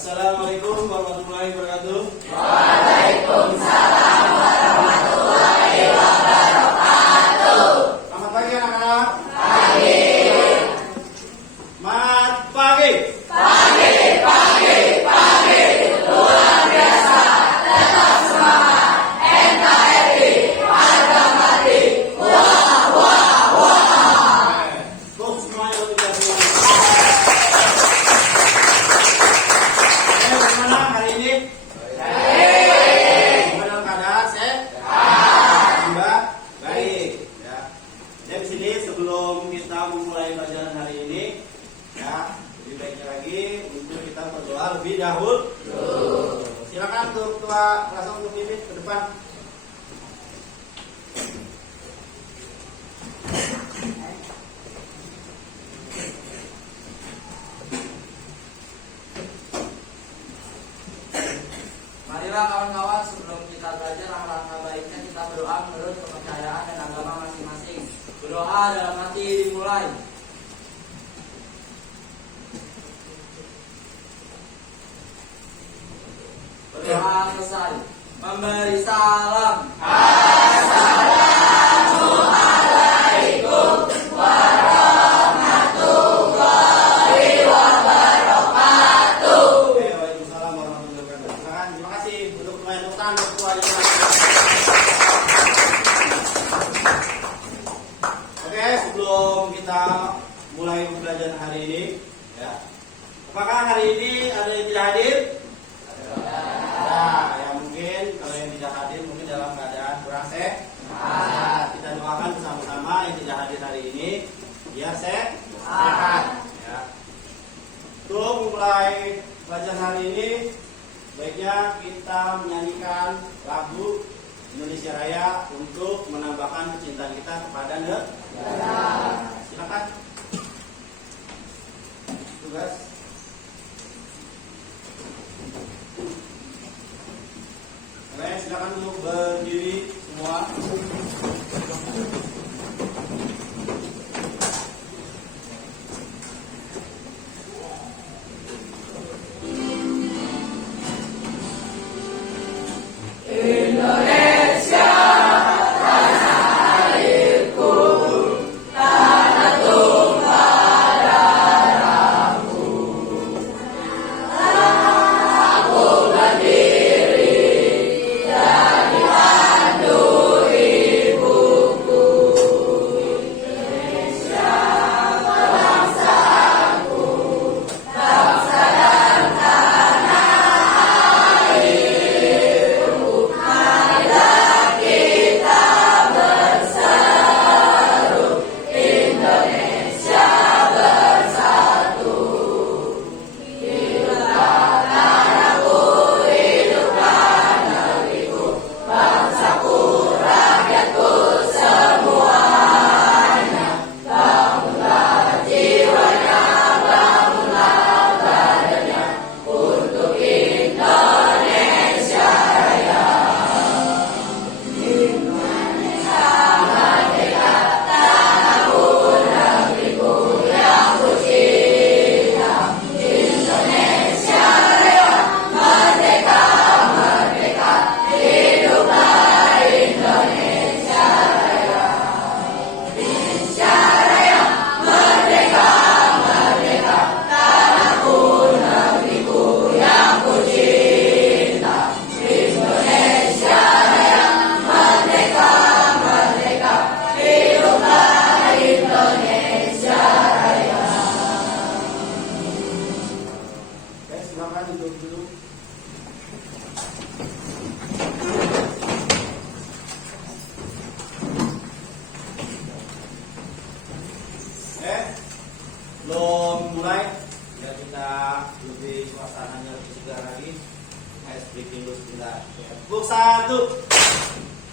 Assalamualaikum warahmatullahi wabarakatuh. Waalaikumsalam warahmatullahi wabarakatuh. Selamat pagi anak-anak. Pagi. Selamat pagi. Pagi, pagi, pagi. Luar biasa. Tetap semangat. NKRI. Harga mati. Wah, wah, wah. Kok semuanya udah semua. Bagaimana hari ini? Gimana keadaan? Sehat? Mbak? Baik. Ya. Jadi sini sebelum kita memulai pelajaran hari ini, ya, lebih baiknya lagi untuk kita berdoa lebih dahulu. Silakan untuk ketua kelas untuk pimpin ke depan. Marilah kawan-kawan, sebelum kita belajar, alangkah baiknya kita berdoa menurut kepercayaan dan agama masing-masing. Berdoa dalam hati dimulai. Berdoa selesai. Memberi salam. Assalamualaikum warahmatullahi wabarakatuh. Waalaikumsalam warahmatullahi wabarakatuh. Silakan. Terima kasih untuk pemain utang dan ketua. Oke, sebelum kita mulai pembelajaran hari ini, ya. Apakah hari ini ada yang tidak hadir? Ada. Ya mungkin kalau yang tidak hadir mungkin dalam keadaan kurang sehat. Kita doakan bersama-sama yang tidak hadir hari ini biar sehat. Ya. Untuk memulai pelajaran hari ini, baiknya kita menyanyikan lagu Indonesia Raya untuk menambahkan kecintaan kita kepada negara. Silakan. Tugas. Oke, silakan untuk berdiri semua. Indonesia, tanah airku, tanah tumpah darahku. Aku berdiri dan dipandu ibuku. Indonesia, bangsaku, bangsa dan tanah airku. Marilah kita berseru, Indonesia bersatu. Hiduplah tanahku, hiduplah negeriku, bangsaku, rakyatku semuanya. Bangunlah jiwanya, bangunlah badannya untuk Indonesia Raya. Indonesia merdeka, tanahku, negeriku yang ku cinta. Indonesia Raya, merdeka, merdeka, hiduplah Indonesia Raya. Indonesia Raya, merdeka, merdeka, tanahku, negeriku yang ku cinta. Indonesia Raya, merdeka, merdeka, hiduplah Indonesia Raya. Oke, silakan duduk dulu. Belum mulai, ya kita lebih suasananya lebih segar lagi. Ice breaking dulu sebentar. Tepuk 1,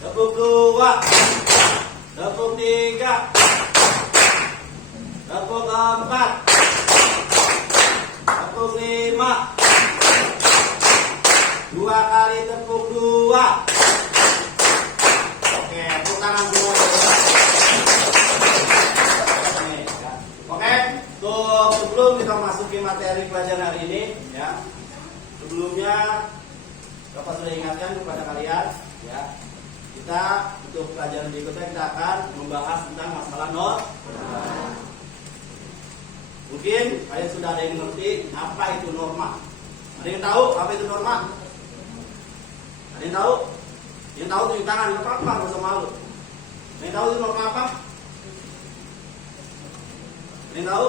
tepuk 2, tepuk 3, tepuk 4, tepuk 5, 2 kali tepuk 2. Oke, tepuk tangan semua. Oke, tuh sebelum kita masuki materi pelajaran hari ini, ya, sebelumnya Bapak sudah ingatkan kepada kalian, ya. Kita untuk pelajaran berikutnya kita akan membahas tentang masalah norma. Mungkin kalian sudah ada yang mengerti apa itu norma. Ada yang tahu apa itu norma? Ada yang tahu? Yang tahu tunjuk tangan, nggak apa-apa, nggak usah malu. Ada yang tahu itu norma apa? Ada yang tahu?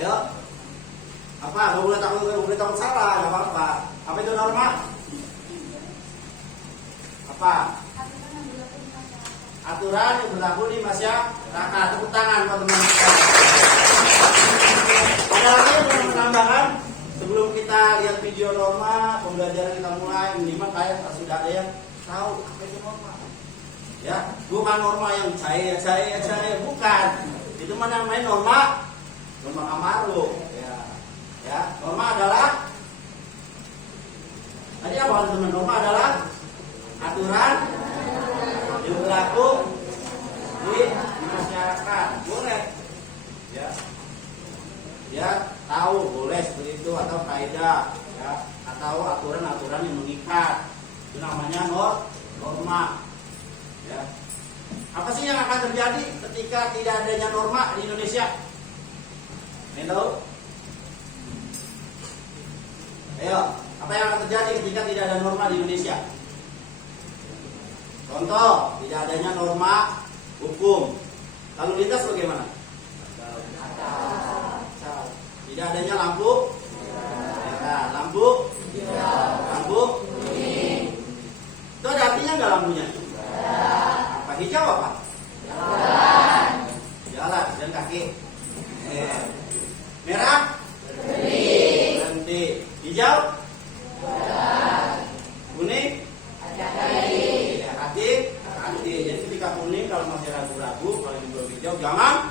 Ayo. Apa? Nggak boleh takut salah, nggak apa-apa. Apa itu norma? Apa? Aturan yang berlaku di masyarakat. Tepuk tangan teman-teman. Ada lagi yang mau menambahkan? Sebelum kita lihat video norma, pembelajaran kita mulai, minimal kayak sudah ada yang tahu apa itu norma. Ya, bukan norma yang saya, bukan. Itu mana namanya norma Kamaru. Ya, norma adalah tadi apa teman? Norma adalah aturan yang berlaku di masyarakat. Boleh, ya tahu boleh seperti itu, atau kaidah, ya, atau aturan-aturan yang mengikat. Itu namanya norma. Ya. Apa sih yang akan terjadi ketika tidak adanya norma di Indonesia? Yang tahu? Ayo, apa yang akan terjadi ketika tidak ada norma di Indonesia? Contoh, tidak adanya norma hukum. Lalu lintas bagaimana? Tidak adanya lampu merah, lampu kuning. Itu ada artinya nggak lampunya? Apa hijau apa? Jalan dan kaki. Merah? Berhenti. Hijau? Kuning? Hati. Jadi ketika kuning kalau masih ragu-ragu, kalau di belum hijau jangan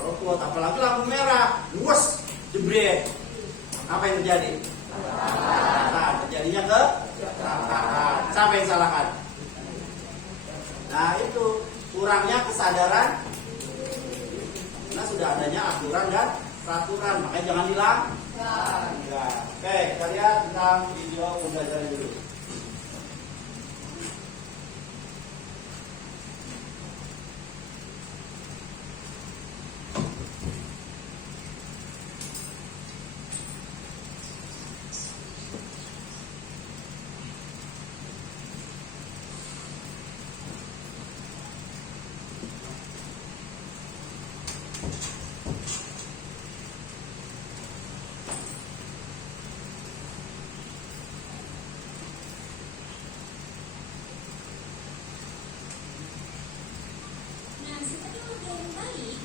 rokok. Apalagi lampu merah, luas, jebret. Apa yang terjadi? Nah, terjadinya kecelakaan. Siapa yang salahkan? Nah itu kurangnya kesadaran. Karena sudah adanya aturan dan peraturan, makanya jangan hilang. Ya. Oke, kita lihat tentang video pembelajaran dulu.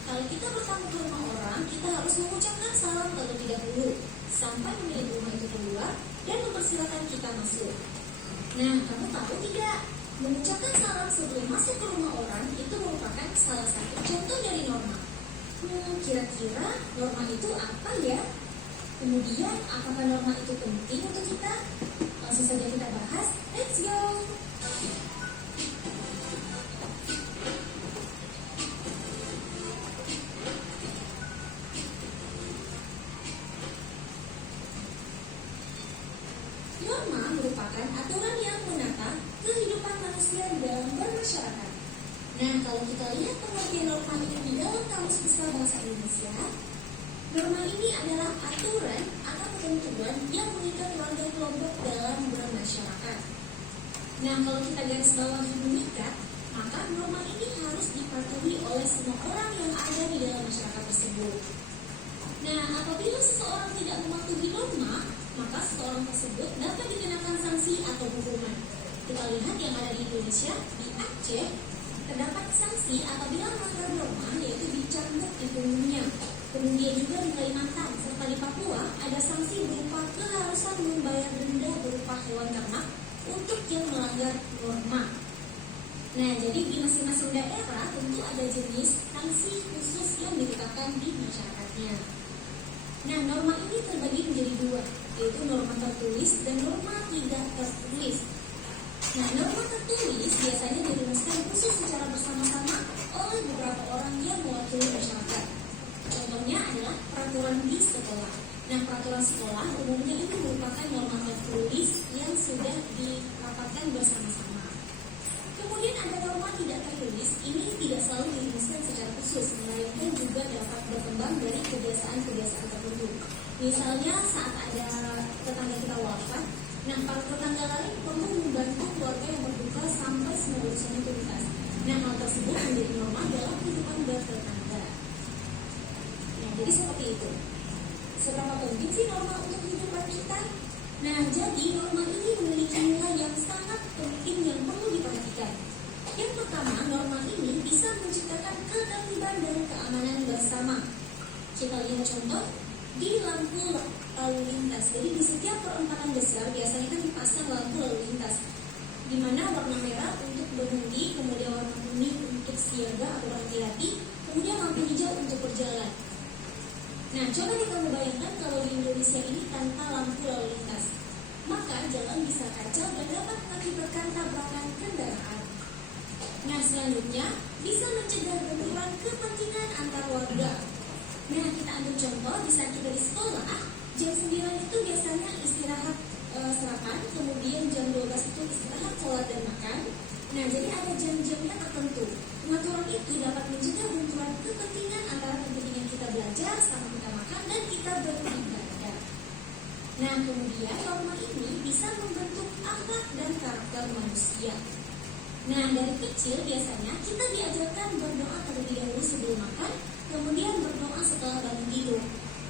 Kalau kita bertamu ke rumah orang, kita harus mengucapkan salam terlebih dahulu sampai pemilik rumah itu keluar dan mempersilakan kita masuk. Nah, kamu tahu tidak? Mengucapkan salam sebelum masuk ke rumah orang itu merupakan salah satu contoh dari norma. Kira-kira norma itu apa ya? Kemudian, apakah norma itu penting untuk kita? Langsung saja kita bahas. Let's go! Norma merupakan aturan yang menata kehidupan manusia dalam bermasyarakat. Nah, kalau kita lihat pengertian norma ini di dalam Kamus Besar Bahasa Indonesia, norma ini adalah aturan atau ketentuan yang mengikat warga kelompok dalam bermasyarakat. Nah, kalau kita garis bawahi mengikat, maka norma ini harus dipatuhi oleh semua orang yang ada di dalam masyarakat tersebut. Nah, apabila seseorang tidak mematuhi norma, maka seseorang tersebut dapat dikenakan sanksi atau hukuman. Kita lihat yang ada di Indonesia, di Aceh, terdapat sanksi apabila melanggar norma, yaitu dicambuk di punggungnya. Kemudian juga di Kalimantan serta di Papua ada sanksi berupa keharusan membayar denda berupa hewan ternak untuk yang melanggar norma. Nah, jadi di masing-masing daerah tentu ada jenis sanksi khusus yang ditetapkan di masyarakatnya. Nah, norma ini terbagi menjadi dua, yaitu norma tertulis dan norma tidak tertulis. Nah, norma tertulis biasanya dirumuskan khusus secara bersama-sama oleh beberapa orang yang mewakili masyarakat. Contohnya adalah peraturan di sekolah. Nah, peraturan sekolah umumnya ini merupakan norma tertulis yang sudah dirapatkan bersama-sama. Kemudian ada norma tidak tertulis, ini tidak selalu dirumuskan secara khusus, melainkan juga dapat berkembang dari kebiasaan-kebiasaan tertentu. Misalnya saat ada tetangga kita wafat, nah para tetangga lain perlu membantu keluarga yang berduka sampai semua urusannya tuntas. Nah, hal tersebut menjadi norma dalam kehidupan bertetangga. Nah, jadi seperti itu. Seberapa penting sih norma untuk kehidupan kita? Nah, jadi norma ini memiliki nilai yang sangat penting yang perlu diperhatikan. Yang pertama, norma ini bisa menciptakan ketertiban dan keamanan bersama. Kita lihat contoh di lampu lalu lintas. Jadi di setiap perempatan besar biasanya kan dipasang lampu lalu lintas, di mana warna merah untuk berhenti, kemudian warna kuning untuk siaga atau berhati-hati, kemudian lampu hijau untuk berjalan. Nah, coba nih kamu bayangkan kalau di Indonesia ini tanpa lampu lalu lintas, maka jalan bisa kacau dan dapat mengakibatkan tabrakan kendaraan. Nah, selanjutnya bisa mencegah benturan kepentingan antar warga. Nah, kita ambil contoh di saat kita di sekolah, jam 9 itu biasanya istirahat sarapan, kemudian jam 12 itu istirahat, sholat dan makan. Nah, jadi ada jam-jamnya tertentu. Pengaturan itu dapat mencegah benturan kepentingan antara kepentingan kita belajar sama kita makan dan kita beribadah. Nah, kemudian norma ini bisa membentuk akhlak dan karakter manusia. Nah, dari kecil biasanya kita diajarkan berdoa terlebih dahulu sebelum makan, kemudian berdoa setelah bangun tidur.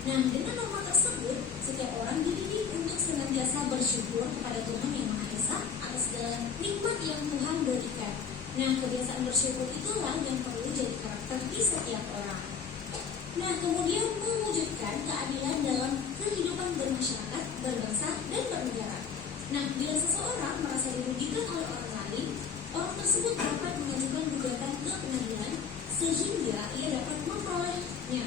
Nah, dengan norma tersebut, setiap orang dididik untuk senantiasa bersyukur kepada Tuhan Yang Maha Esa atas segala nikmat yang Tuhan berikan. Nah, kebiasaan bersyukur itulah yang perlu jadi karakter di setiap orang. Nah, kemudian mewujudkan keadilan dalam kehidupan bermasyarakat, berbangsa, dan bernegara. Nah, bila seseorang merasa dirugikan oleh orang lain, orang tersebut dapat mengajukan gugatan ke pengadilan sehingga ia dapat memperolehnya.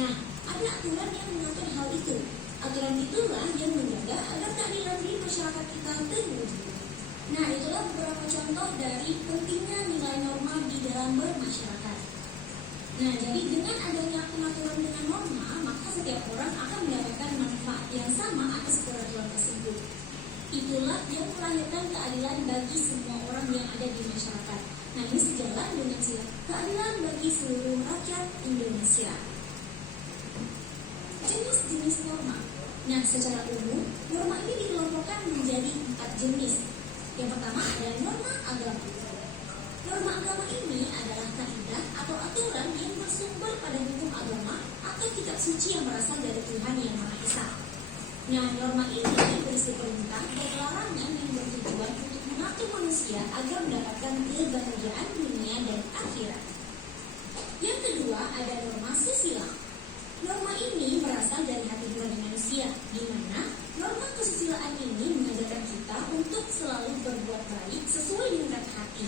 Nah, ada aturan yang mengatur hal itu. Aturan itulah yang menjaga agar keadilan di masyarakat kita terwujud. Nah, itulah beberapa contoh dari pentingnya nilai norma di dalam bermasyarakat. Nah, jadi dengan adanya pengaturan dengan norma, maka setiap orang akan mendapatkan manfaat yang sama atas peraturan tersebut. Itulah yang melahirkan keadilan bagi semua orang yang ada di masyarakat. Nah, ini sejalan dengan sila keadilan bagi seluruh rakyat Indonesia. Jenis-jenis norma. Nah, secara umum, norma ini dikelompokkan menjadi 4 jenis. Yang pertama adalah norma agama. Norma agama ini adalah kaidah atau aturan yang bersumber pada hukum agama atau kitab suci yang berasal dari Tuhan Yang Maha Esa. Nah, norma ini berisi perintah dan larangan yang bertujuan untuk mengatur manusia agar mendapatkan kebahagiaan dunia dan akhirat. Yang kedua ada norma susila. Norma ini berasal dari hati nurani manusia, di mana norma kesusilaan ini mengajarkan kita untuk selalu berbuat baik sesuai dengan hati.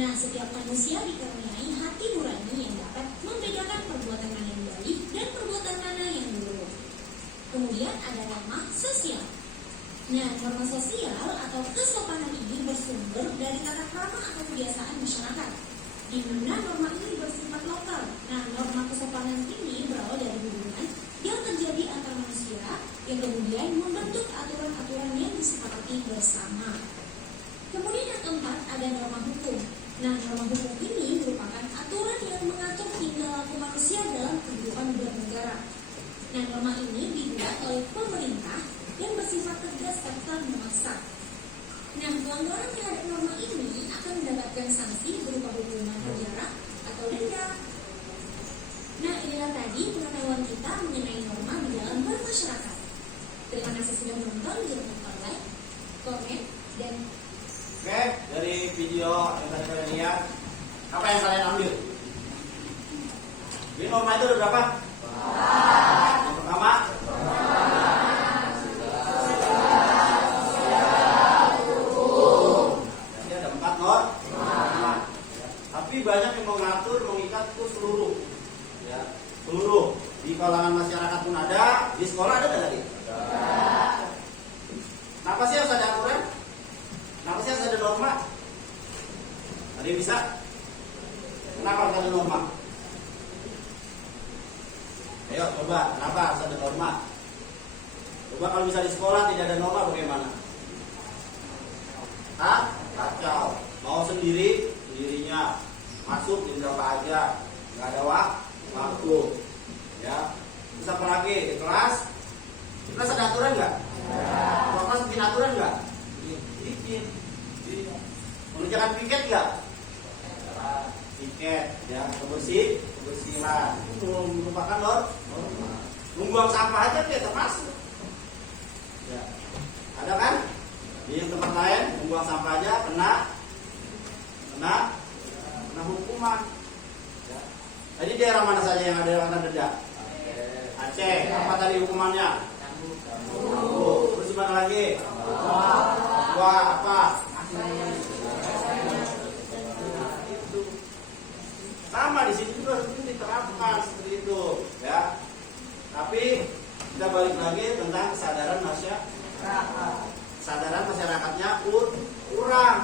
Nah, setiap manusia dikaruniai hati nurani yang dapat membedakan perbuatan mana yang baik dan perbuatan mana yang buruk. Kemudian ada norma sosial. Nah, norma sosial atau kesopanan ini bersumber dari tata krama atau kebiasaan masyarakat, di mana norma ini bersifat lokal. Nah, norma kesopanan ini berawal dari hubungan yang terjadi antar manusia yang kemudian membentuk aturan-aturan yang disepakati bersama. Kemudian yang keempat ada norma hukum. Nah, norma hukum ini merupakan aturan yang mengatur tingkah laku manusia dalam kehidupan bernegara. Nah, norma ini dibuat oleh pemerintah yang bersifat tegas serta memaksa. Nah, pelanggaran terhadap norma ini akan mendapatkan sanksi berupa hukuman penjara atau denda. Nah, inilah tadi pengetahuan kita mengenai norma di dalam bermasyarakat. Terima kasih sudah menonton. Jangan lupa like, komen, dan Oke, dari video yang tadi kalian lihat, apa yang kalian ambil? Jadi norma itu ada berapa? Yang pertama, jadi ada 4 norma. Tapi banyak yang mengatur, mengikat itu seluruh, ya, seluruh. Di kalangan masyarakat pun ada, di sekolah ada nggak tadi? Kenapa sih harus ada aturan? Kenapa sih harus ada norma? Ada yang bisa? Kenapa harus ada norma? Ayo coba, kenapa harus ada norma? Coba kalau bisa di sekolah tidak ada norma bagaimana? Hah? Kacau. Mau sendirinya masuk di berapa aja, nggak ada waktu. Ya. Terus apa lagi di kelas? Di kelas ada aturan nggak? Kalau kelas bikin aturan nggak? Bikin. Mengerjakan piket nggak? Piket. Ya. Kebersihan. Itu merupakan norma. Membuang sampah aja kita termasuk. Ya. Ada kan? Di tempat lain membuang sampah aja kena hukuman. Ya. Jadi daerah mana saja yang ada kena denda? Aceh. Apa tadi hukumannya? Terus di mana lagi? Papua apa? Sama di sini juga seperti diterapkan seperti itu, ya. Tapi kita balik lagi tentang kesadaran masyarakat. Kesadaran masyarakatnya kurang.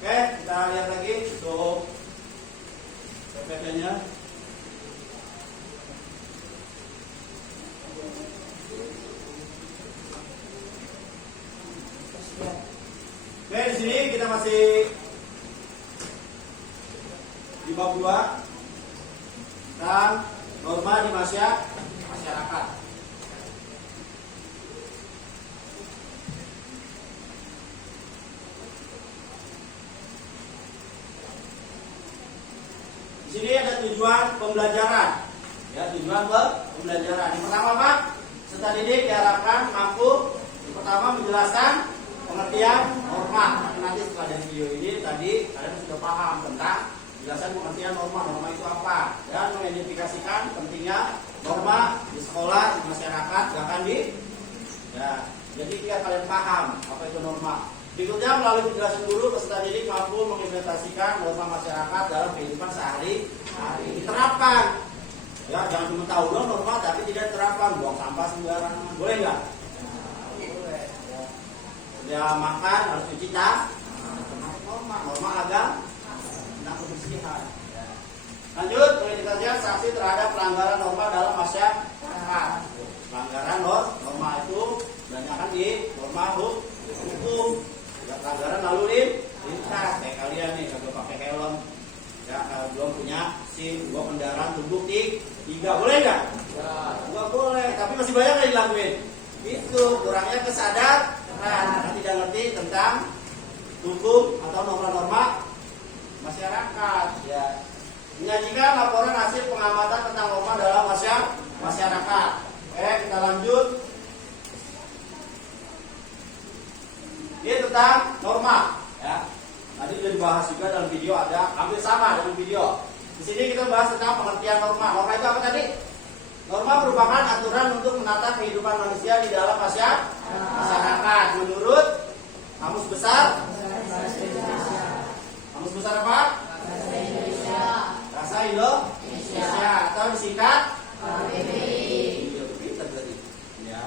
Oke, kita lihat lagi untuk PPT-nya. Oke, di sini kita masih di bab 2 dan norma di masyarakat. Di sini ada tujuan pembelajaran. Ya, tujuan pembelajaran. Yang pertama, Pak, peserta didik diharapkan mampu pertama menjelaskan pengertian norma. Nanti setelah dari video ini tadi kalian sudah paham tentang jelasan pengertian norma. Norma itu apa? Dan mengidentifikasikan pentingnya norma di sekolah, di masyarakat, bahkan jadi kalian paham apa itu norma. Berikutnya, melalui penjelasan guru, peserta didik mampu mengimplementasikan norma masyarakat dalam kehidupan sehari-hari. Diterapkan. Ya, jangan cuma tahu dong norma tapi tidak diterapkan. Buang sampah sembarangan. Boleh nggak? Boleh. Ya, makan harus cuci tangan. Norma agama tentang kebersihan. Lanjut, boleh kita lihat sanksi terhadap pelanggaran norma dalam masyarakat. Pelanggaran norma itu banyakkan di norma hukum. Ya, pelanggaran lalu lintas kayak kalian nih kagak pakai helm, ya belum punya SIM, gua kendaraan tumbuk 3, boleh nggak? Ya, nggak boleh, tapi masih banyak yang dilakuin. Itu kurangnya kesadaran karena tidak ngerti tentang hukum atau norma-norma masyarakat. Ya, menyajikan laporan hasil pengamatan tentang norma dalam masyarakat. Kita lanjut. Ini tentang norma, ya. Tadi sudah dibahas juga dalam video, ada hampir sama dengan video. Di sini kita bahas tentang pengertian norma. Norma itu apa tadi? Norma merupakan aturan untuk menata kehidupan manusia di dalam masyarakat. Menurut Kamus Besar apa? Bahasa Indonesia atau disingkat KBBI. Ya.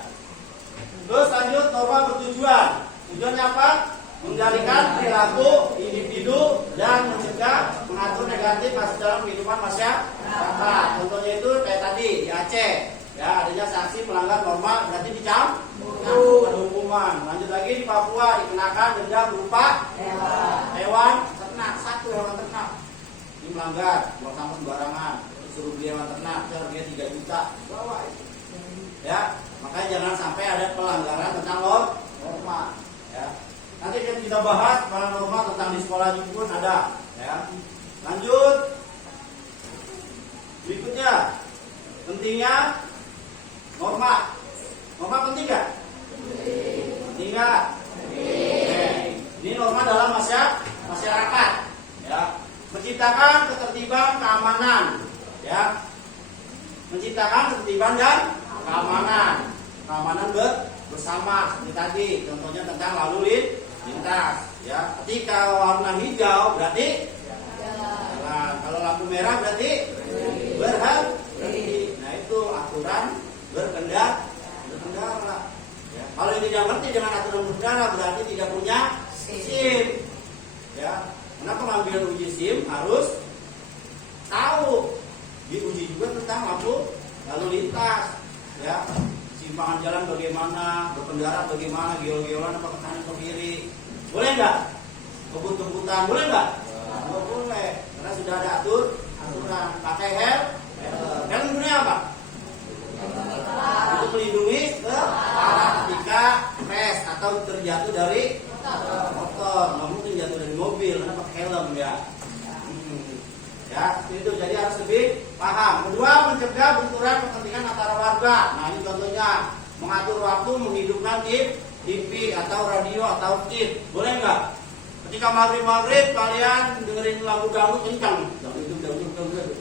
Terus lanjut, norma bertujuan. Tujuannya apa? Mengendalikan perilaku individu dan mencegah mengatur negatif masuk dalam kehidupan masyarakat. Contohnya itu kayak tadi di Aceh, ya adanya sanksi melanggar norma berarti dicambuk, ada hukuman. Lanjut lagi di Papua dikenakan denda berupa hewan ternak, 1 hewan ternak. Ini melanggar, buang sampah sembarangan, suruh beli hewan ternak, harganya 3 juta, bawa itu. Ya, makanya jangan sampai ada pelanggaran tentang norma. Ya. Nanti kita bahas pada norma tentang di sekolah juga pun ada. Ya. Lanjut. Berikutnya, pentingnya norma. Norma penting nggak? Penting nggak? Ini norma dalam masyarakat. Ya. Menciptakan ketertiban, keamanan. Ya. Menciptakan ketertiban dan keamanan. Keamanan bersama seperti tadi, contohnya tentang lalu lintas. Ya, ketika warna hijau berarti jalan. Kalau lampu merah berarti berhenti. Nah itu aturan berkendara. Ya. Kalau yang tidak ngerti dengan aturan berkendara berarti tidak punya SIM. Ya, kenapa mengambil uji SIM harus tahu diuji juga tentang lampu lalu lintas. Ya. SIM persimpangan jalan bagaimana, berkendara bagaimana, geol-geolan apa ke kanan ke kiri. Boleh nggak? Kebut-kebutan boleh nggak? Nggak boleh, karena sudah ada aturan. Pakai helm gunanya apa? Untuk melindungi ketika crash atau terjatuh dari motor, nggak mungkin jatuh dari mobil karena pakai helm ya. Ya, itu jadi harus lebih paham. Kedua, mencegah benturan kepentingan antara warga. Nah, ini contohnya mengatur waktu menghidupkan TV atau radio atau kit. Boleh nggak? Ketika maghrib kalian dengerin lagu dangdut kencang.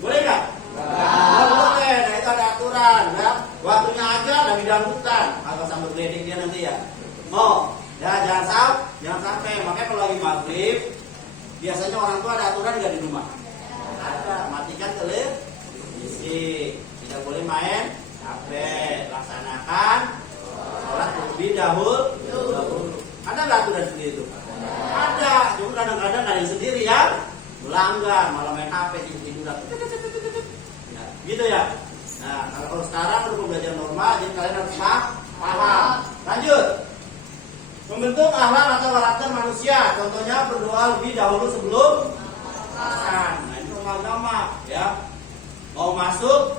Boleh nggak? Nggak boleh. Nah, itu ada aturan. Ya. Waktunya aja lagi dangdutan. Agak sambil geledek dia nanti ya. Ya jangan sampai. Makanya kalau lagi maghrib, biasanya orang tua ada aturan nggak di rumah? Ada, matikan televisi, tidak boleh main HP, laksanakan sholat terlebih dahulu. Ada nggak aturan seperti itu? Ada, cuma kadang-kadang ada yang sendiri ya melanggar, malah main HP tidur-tiduran. Ya, gitu ya. Nah, kalau sekarang udah belajar normal, jadi kalian harus paham. Lanjut. Membentuk akhlak atau karakter manusia, contohnya berdoa lebih dahulu sebelum makan. Nah, ini agama ya. Mau masuk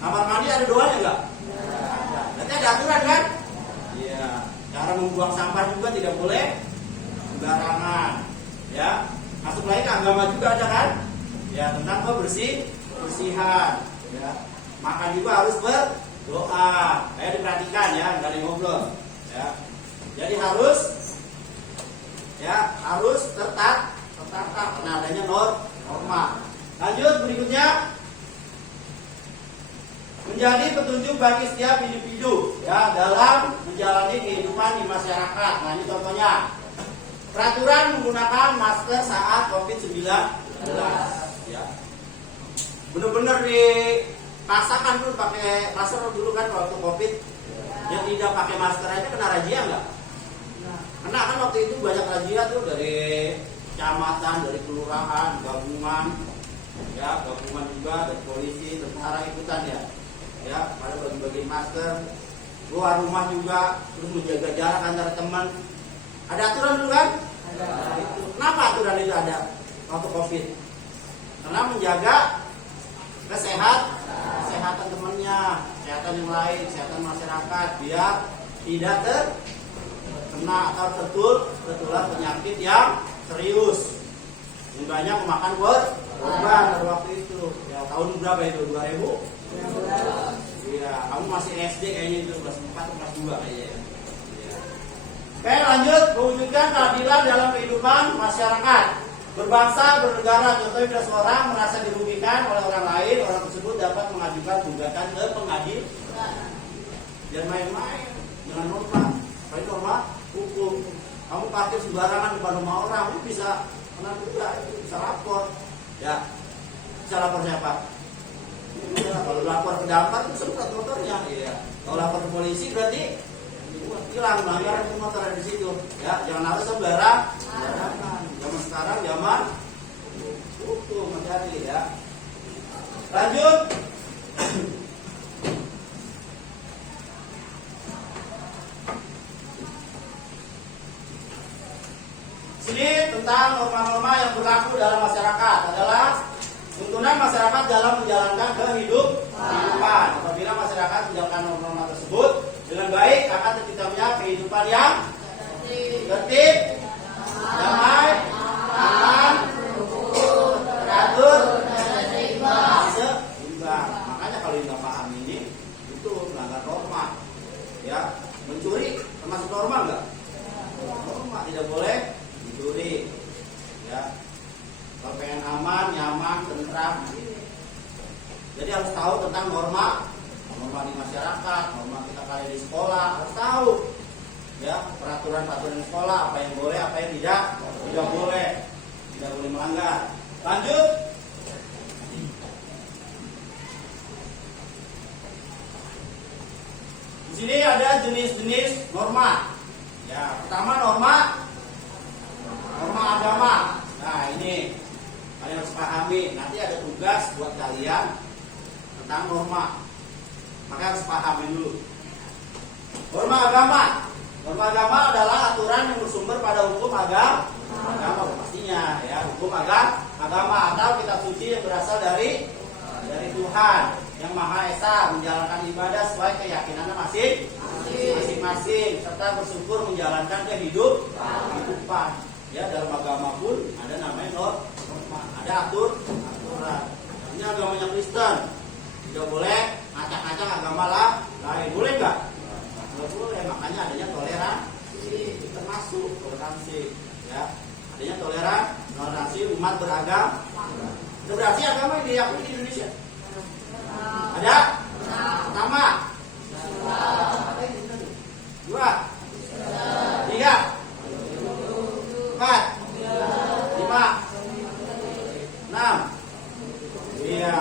kamar mandi ada doanya enggak? Ada. Berarti ada aturan kan? Iya. Cara membuang sampah juga tidak boleh sembarangan. Ya. Masuk lagi ke agama juga ada kan? Ya, tentang kebersihan. Ya. Makan juga harus berdoa. Kayak diperhatikan ya, enggak ada ngobrol. Ya. Jadi harus tertata karena adanya norma. Lanjut berikutnya, menjadi petunjuk bagi setiap individu ya dalam menjalani kehidupan di masyarakat. Nah, ini contohnya peraturan menggunakan masker saat COVID-19 ya. Benar-benar dipaksakan tuh pakai masker dulu kan waktu COVID. Yang tidak pakai masker aja kena razia nggak? Karena kan waktu itu banyak razia tuh dari kecamatan, dari kelurahan, gabungan juga dari polisi, tentara ikutan ya pada bagi-bagi masker, keluar rumah juga, terus menjaga jarak antara teman. Ada aturan dulu kan? Ada. Itu. Kenapa aturan itu ada waktu COVID? Karena menjaga kesehatan temannya, kesehatan yang lain, kesehatan masyarakat, biar tidak terkena atau tertular penyakit yang serius. Yang banyak memakan korban pada waktu itu. Ya, tahun berapa itu? 2000? Iya, kamu masih SD kayaknya itu, kelas 4 atau kelas 2 kayaknya. Ya. Oke, lanjut, mewujudkan keadilan dalam kehidupan masyarakat. Berbangsa, bernegara, contohnya bila seorang merasa dirugikan oleh orang lain, orang tersebut dapat mengajukan gugatan ke pengadilan. Jangan main-main, jangan norma. Apa itu norma? Hukum. Kamu parkir sembarangan depan rumah orang, kamu bisa kena juga, bisa lapor. Ya, bisa lapor siapa? Ya, kalau lapor ke damkar itu semprot motornya. Iya. Kalau lapor ke polisi berarti hilang melanggar motor di situ. Ya, jangan harus sembarangan. Zaman sekarang zaman hukum hati-hati ya. Lanjut. Sini tentang norma-norma yang berlaku dalam masyarakat adalah tuntunan masyarakat dalam menjalankan kehidupan. Apabila masyarakat menjalankan norma-norma tersebut dengan baik, akan terciptanya kehidupan yang tertib, damai, aman, teratur, seimbang. Makanya kalau nggak paham ini, itu melanggar norma. Ya, mencuri termasuk norma nggak? Norma tidak boleh mencuri. Ya, kalau pengen aman, nyaman, tentram. Jadi harus tahu tentang norma di masyarakat, norma kita kali di sekolah harus tahu. Ya, peraturan-peraturan sekolah, apa yang boleh, apa yang tidak boleh melanggar. Lanjut. Di sini ada jenis-jenis norma. Ya, pertama norma agama. Nah, ini kalian harus pahami. Nanti ada tugas buat kalian tentang norma. Maka harus pahami dulu. Norma agama. Norma agama adalah aturan yang bersumber pada hukum agama pastinya ya, hukum agama atau kitab suci yang berasal dari Tuhan yang Maha Esa, menjalankan ibadah sesuai keyakinannya masing-masing serta bersyukur menjalankan kehidupan. Ya, dalam agama pun ada namanya norma, ada aturan. Ini agamanya Kristen, tidak boleh ngacak-ngacak agama lain, boleh nggak? Nggak boleh, makanya adanya toleransi, termasuk toleransi, ya, adanya toleransi umat beragama. Itu berarti agama yang diakui di Indonesia ada? Pertama, dua, tiga, empat, lima, enam. Iya.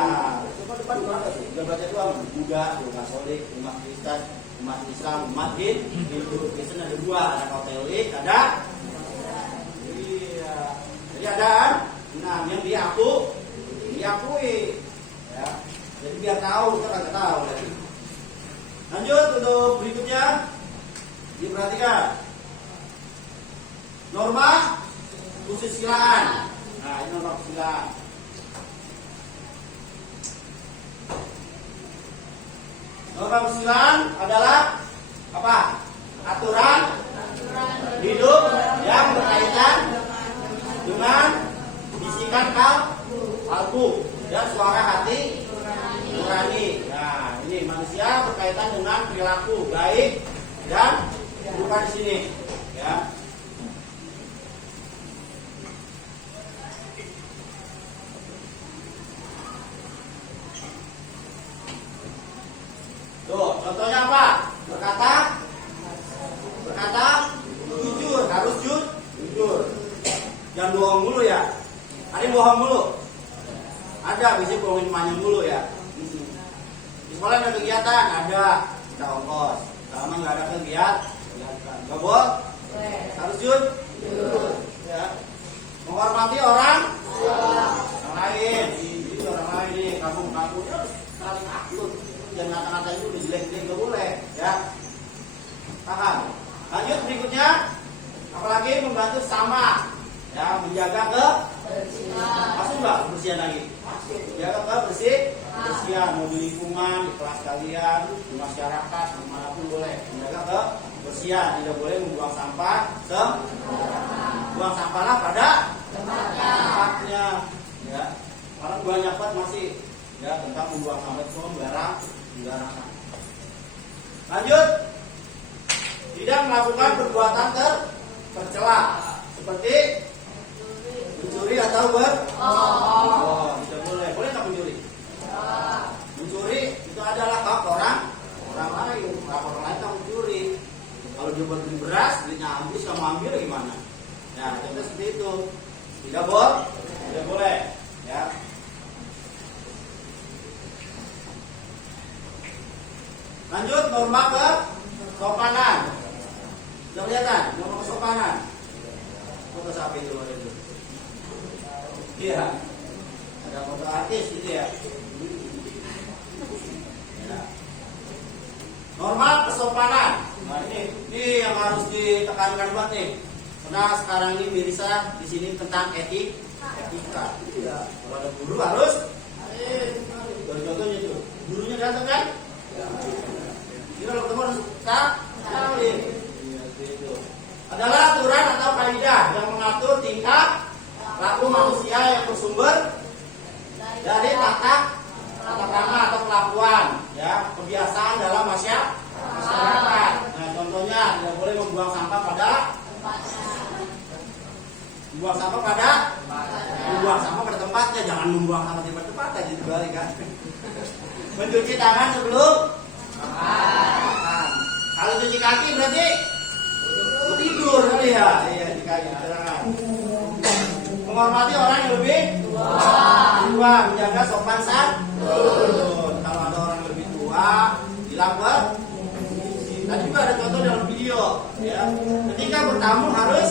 Depan berapa sih? Berarti itu Buddha, Katolik, umat Kristen, umat Islam, umat Hindu. Kristen ada dua, ada Katolik, ada. Iya. Jadi ada 6 yang diakui. Ya. Jadi biar tahu, kita nggak tahu lagi. Lanjut untuk berikutnya, diperhatikan norma kesusilaan. Nah, ini norma kesusilaan. Norma kesusilaan adalah apa? Aturan hidup yang berkaitan dengan bisikan kalbu dan suara hati nurani. Nah, ini manusia berkaitan dengan perilaku baik dan bukan di sini, ya. Tuh, contohnya apa? Berkata jujur, harus jujur. Jangan bohong mulu ya. Ada yang bohong mulu? Ada, bisa bohongin emaknya mulu ya. Di sekolah ada kegiatan, ada kita ongkos. Kalau nggak ada kegiatan, nggak bohong. Harus jujur. Ya. Menghormati orang lain. Ini orang lain nih, kamu saling akhlak. Jangan ngata-ngata itu udah jelek-jelek, nggak boleh. Ya. Paham? Lanjut berikutnya, apalagi membantu sama, ya, menjaga masuk nggak kebersihan lagi? Menjaga kebersihan, mau di lingkungan, di kelas kalian, di masyarakat, dimanapun boleh. Menjaga kebersihan, tidak boleh membuang sampah. Buang sampahlah pada tempatnya. Ya, karena banyak banget masih ya tentang membuang sampah itu sembarangan. Lanjut. Tidak melakukan perbuatan tercela seperti mencuri atau tidak boleh. Boleh nggak mencuri? Mencuri itu adalah hak orang lain. Hak orang lain tak mencuri. Kalau dia buat beli beras, belinya habis, kamu ambil gimana? Ya, contoh seperti itu. Tidak boleh. Ya. Lanjut norma kesopanan. Sudah kelihatan norma kesopanan. Foto siapa itu? Iya. Ada foto artis gitu ya. Norma kesopanan. Nah, ini yang harus ditekankan banget nih. Karena sekarang ini Mirisa di sini tentang etika. Iya. Kalau ada guru harus. Contohnya itu. Gurunya datang kan? Jadi kalau ketemu harus saling. Adalah aturan atau kaidah yang mengatur tingkah laku manusia yang bersumber dari tata krama atau kelakuan, ya, kebiasaan dalam masyarakat. Nah, contohnya tidak boleh membuang sampah pada tempatnya, jangan membuang sampah di tempatnya, jadi balik kan. Mencuci tangan sebelum makan. Kalau cuci kaki berarti tidur kali ya. Iya, cuci kaki tangan. Menghormati orang yang lebih tua, menjaga sopan santun. Kalau ada orang yang lebih tua, bilang tadi juga ada contoh dalam video, ya. Ketika bertamu harus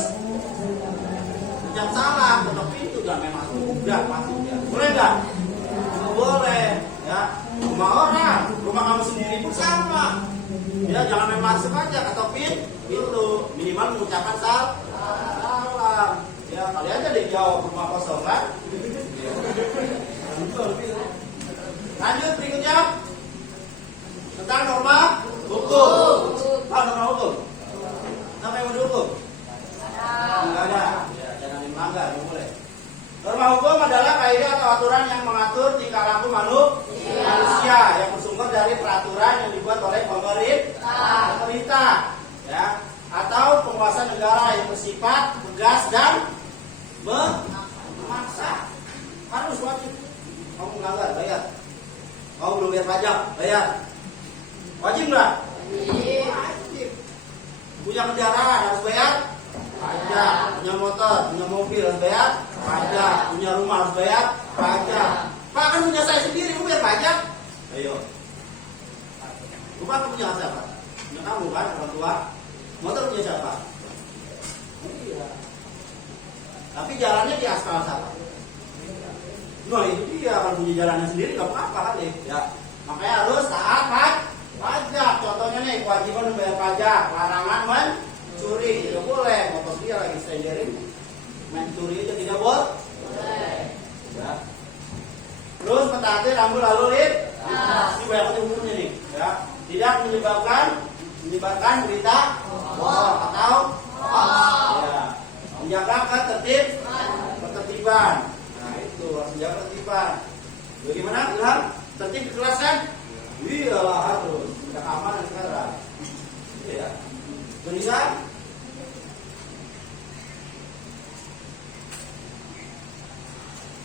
jam salam, ketok pintu, jangan masuk, udah masuk ya. Boleh nggak? Boleh, ya. Rumah orang, rumah kamu sendiri pun sama. Ya jangan main masuk aja ketok pintu, minimal mengucapkan salam. Ya kali aja deh jawab rumah kosong kan. Lanjut berikutnya tentang norma hukum. Norma hukum. Siapa yang mau dihukum? Enggak ada. Ya, jangan dilanggar, nggak boleh. Norma hukum adalah kaidah atau aturan yang mengatur tingkah laku manusia yang bersumber dari peraturan yang dibuat oleh pemerintah, ya, atau penguasa negara yang bersifat tegas dan memaksa. Harus wajib. Kamu melanggar, bayar. Kamu belum bayar pajak, bayar. Wajib nggak? Wajib. Punya kendaraan harus bayar pajak. Punya motor, punya mobil harus bayar pajak. Punya rumah harus bayar pajak. Pak kan punya saya sendiri, kamu bayar pajak. Ayo. Rumah kamu punya siapa? Punya kamu kan, orang tua. Motor punya siapa? Iya. Tapi jalannya di aspal siapa? Nah itu dia, kalau punya jalannya sendiri nggak apa-apa kali. Ya. Makanya harus taat pajak. Contohnya nih, kewajiban membayar pajak, larangan mencuri, tidak boleh. Motor dia lagi standering, main curi aja tidak boleh. Ya. Terus mentaati rambu lalu lintas. Ini banyak umumnya nih, ya. Tidak menyebabkan berita bohong atau ya. Menjaga ketertiban. Nah itu harus menjaga ketertiban. Bagaimana Ilham? Tertib di kelas kan? Iyalah harus. Tidak aman sekarang. Iya. Bisa?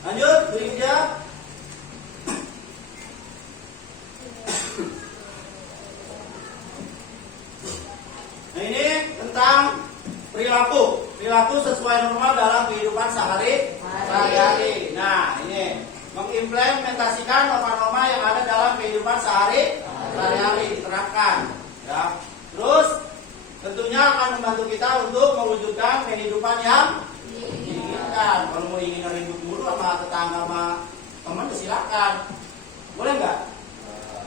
Lanjut berikutnya. Nah ini tentang perilaku sesuai norma dalam kehidupan sehari-hari. Nah ini mengimplementasikan norma-norma yang ada dalam kehidupan sehari-hari diterapkan. Ya. Terus tentunya akan membantu kita untuk mewujudkan kehidupan yang diinginkan. Kalau mau ingin ribut dulu sama tetangga sama teman silakan. Boleh nggak?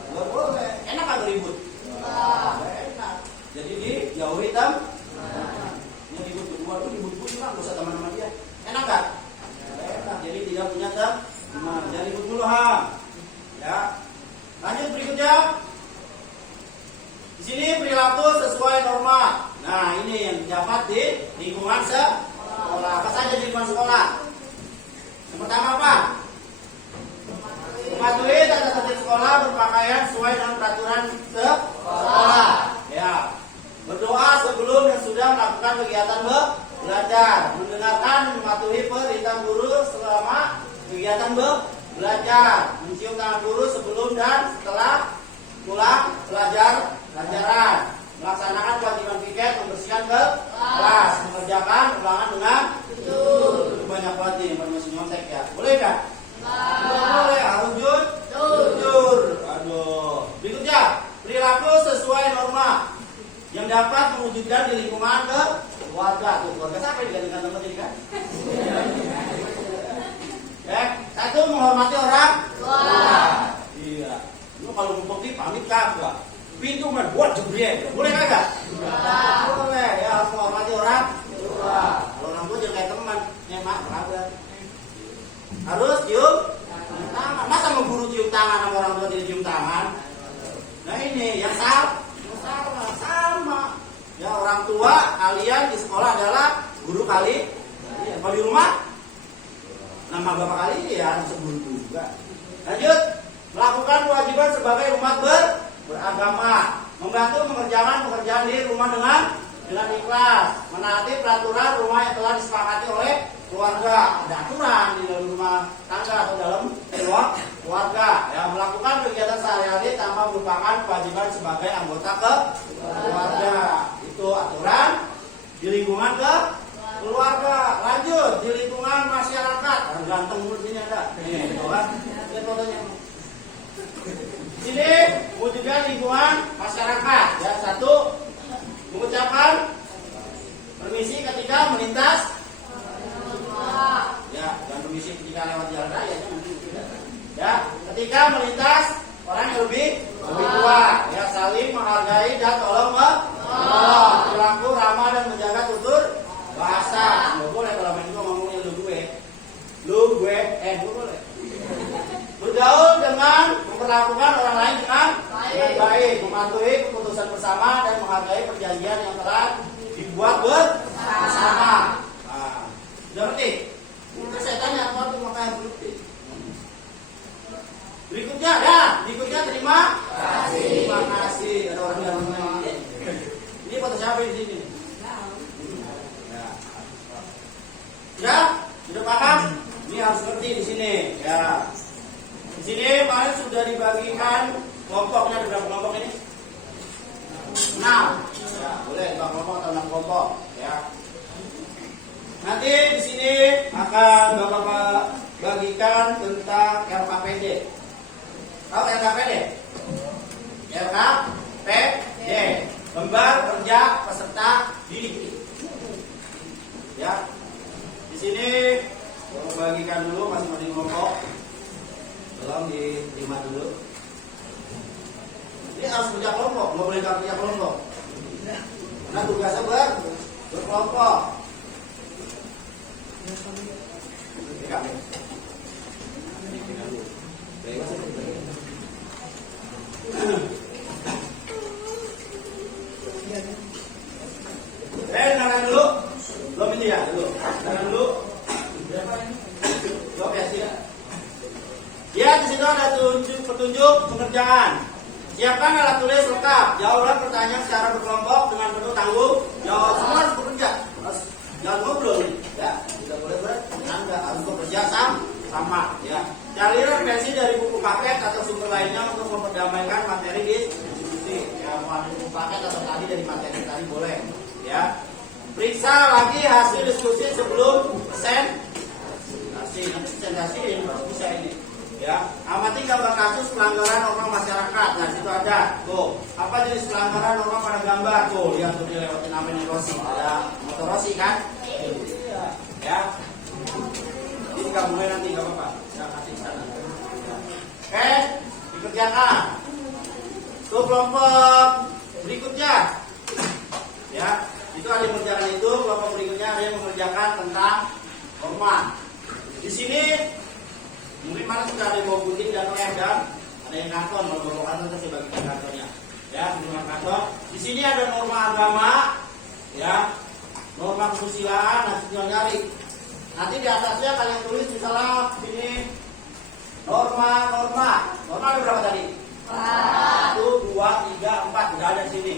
Nggak boleh. Enak nggak ribut? Enak. Jadi dijauhi ini ribut berdua tuh ribut lah, gak usah teman-teman dia. Enak nggak? Enak. Jadi tidak punya teman. Jadi ribut dulu ya. Lanjut berikutnya. Di sini perilaku sesuai norma. Nah ini yang dapat di lingkungan sekolah. Apa saja di lingkungan sekolah? Yang pertama apa? Mematuhi tata tertib sekolah, berpakaian sesuai dengan peraturan sekolah. Ya. Berdoa sebelum dan sudah melakukan kegiatan belajar. Mendengarkan, mematuhi perintah guru selama kegiatan belajar. Mencium tangan guru sebelum dan setelah pulang pelajaran. Melaksanakan kewajiban piket, membersihkan kelas. Mengerjakan ulangan dengan jujur. Banyak banget nih, masih nyontek ya. Boleh nggak? Boleh, harus jujur. Aduh. Berikutnya, perilaku sesuai norma yang dapat mewujudkan di lingkungan keluarga. Tuh, keluarga siapa yang digantikan teman tadi kan? Satu, menghormati orang tua. Iya. Lu kalau mau pergi pamit kagak. Pintu mah buat jebriel. Boleh kagak? Boleh. Ya harus menghormati orang tua. Kalau orang tua jangan kayak teman. Mak, kagak. Harus cium tangan. Masa mau guru cium tangan sama orang tua tidak cium tangan? Nah ini yang sama. Ya orang tua kalian di sekolah adalah guru kali. Ya, kalau di rumah nama bapak kali ya harus guru juga. Lanjut, melakukan kewajiban sebagai umat beragama, membantu mengerjakan pekerjaan di rumah dengan ikhlas, menaati peraturan rumah yang telah disepakati oleh keluarga. Ada aturan di dalam rumah tangga atau dalam keluarga. Ya, melakukan kegiatan sehari-hari tanpa melupakan kewajiban sebagai anggota keluarga. Itu aturan di lingkungan keluarga. Lanjut, di lingkungan masyarakat. Ganteng mulut sini ada. Nih, kan? Lihat fotonya. Sini wujudkan lingkungan masyarakat. Ya, satu, mengucapkan permisi ketika melintas. Ya, dan permisi ketika lewat jalan raya. Ya, ketika melintas orang yang lebih tua. Ya, saling menghargai dan tolong menolong, berlaku ramah dan menjaga tutur bahasa. Nggak boleh kalau main ngomongnya lu gue, lu boleh. Bergaul dengan memperlakukan orang lain dengan baik, mematuhi keputusan bersama dan menghargai perjanjian yang telah dibuat bersama. Nah, sudah ngerti? Itu saya tanya apa tuh makanya berarti. Berikutnya terima kasih. Terima kasih. Ada orang yang lain. Ini foto siapa di sini? Ya. Sudah paham? Ini harus ngerti di sini. Ya. Di sini kemarin sudah dibagikan kelompoknya, ada berapa kelompok ini? 6. Ya, boleh 5 kelompok atau 6 kelompok. Ya. Nanti di sini akan Bapak bagikan tentang RKPD. Tahu RKPD? RKPD, Lembar Kerja Peserta Didik. Ya. Di sini Bapak bagikan dulu masing-masing kelompok. Tolong diterima dulu. Ini harus kerja kelompok, nggak boleh nggak kerja kelompok. Karena tugasnya berkelompok. Dengarkan dulu. Belum ini ya dulu. Dengarkan dulu. Jawab ya sih. Ya, di situ ada petunjuk pengerjaan. Siapkan alat tulis lengkap. Jawablah pertanyaan secara berkelompok dengan penuh tanggung jawab. Semua harus bekerja. Jangan ngobrol, ya. Tidak boleh bercanda, harus bekerja sama. Ya. Cari referensi dari buku paket atau sumber lainnya untuk memperdamaikan materi diskusi. Ya, mau buku paket atau tadi dari materi tadi boleh. Ya. Periksa lagi hasil diskusi sebelum presentasi. Nanti presentasi ini baru bisa ini. Ya, amati gambar kasus pelanggaran norma masyarakat. Nah, situ ada. Tuh, apa jenis pelanggaran norma pada gambar? Tuh, lihat tuh dia lewatin apa nih Rossi. Ada motor Rossi kan? Ya. Ini gabungnya nanti enggak apa-apa. Saya kasih sana. Oke, dikerjakan. Tuh kelompok berikutnya. Ya, itu ada yang mengerjakan itu, kelompok berikutnya ada yang mengerjakan tentang norma. Di sini mungkin mana sudah ada yang mau gunting dan lem dan ada yang kanton, mau bawa kanton terus dibagikan kantonnya. Ya, dengan kanton. Di sini ada norma agama, ya, norma kesusilaan, dan tinggal nyari. Nanti di atasnya kalian tulis misalnya sini norma ada berapa tadi? 1, 2, 3, 4 udah ada di sini.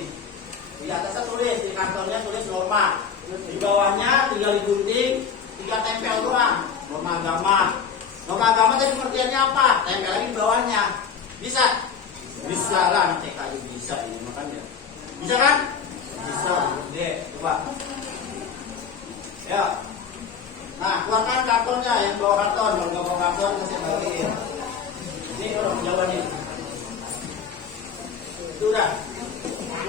Di atasnya tulis, di kantonnya tulis norma. Di bawahnya tinggal digunting, tinggal tempel doang. Norma agama. Norma agama tadi pengertiannya apa? Tempel lagi di bawahnya. Bisa? Bisa lah, nanti kayu bisa ini makanya. Bisa kan? Bisa. Deh, coba. Ya. Nah, keluarkan kartonnya yang bawa karton, kalau nggak bawa karton kasih bagiin. Ini kalau jawabannya. Itu udah.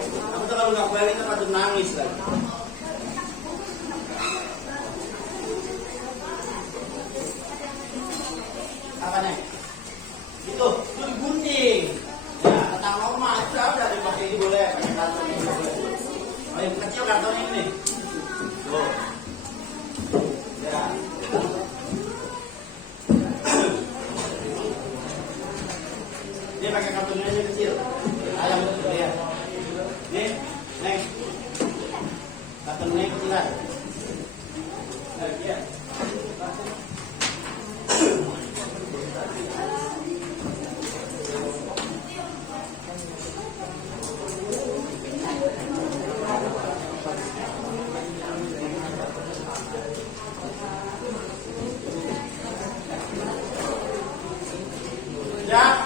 Kamu tuh kalau nggak balik kan patut nangis lagi. Apa nih? Itu gunting. Ya, tentang norma itu udah dipakai ini boleh, pakai karton ini boleh. Oh, yang kecil karton ini nih. Tuh. Ya. Dia pakai kartonnya aja kecil. Ayam kecil ya. Nih, neng. Kartonnya kecilan. Nah, ya. Ya,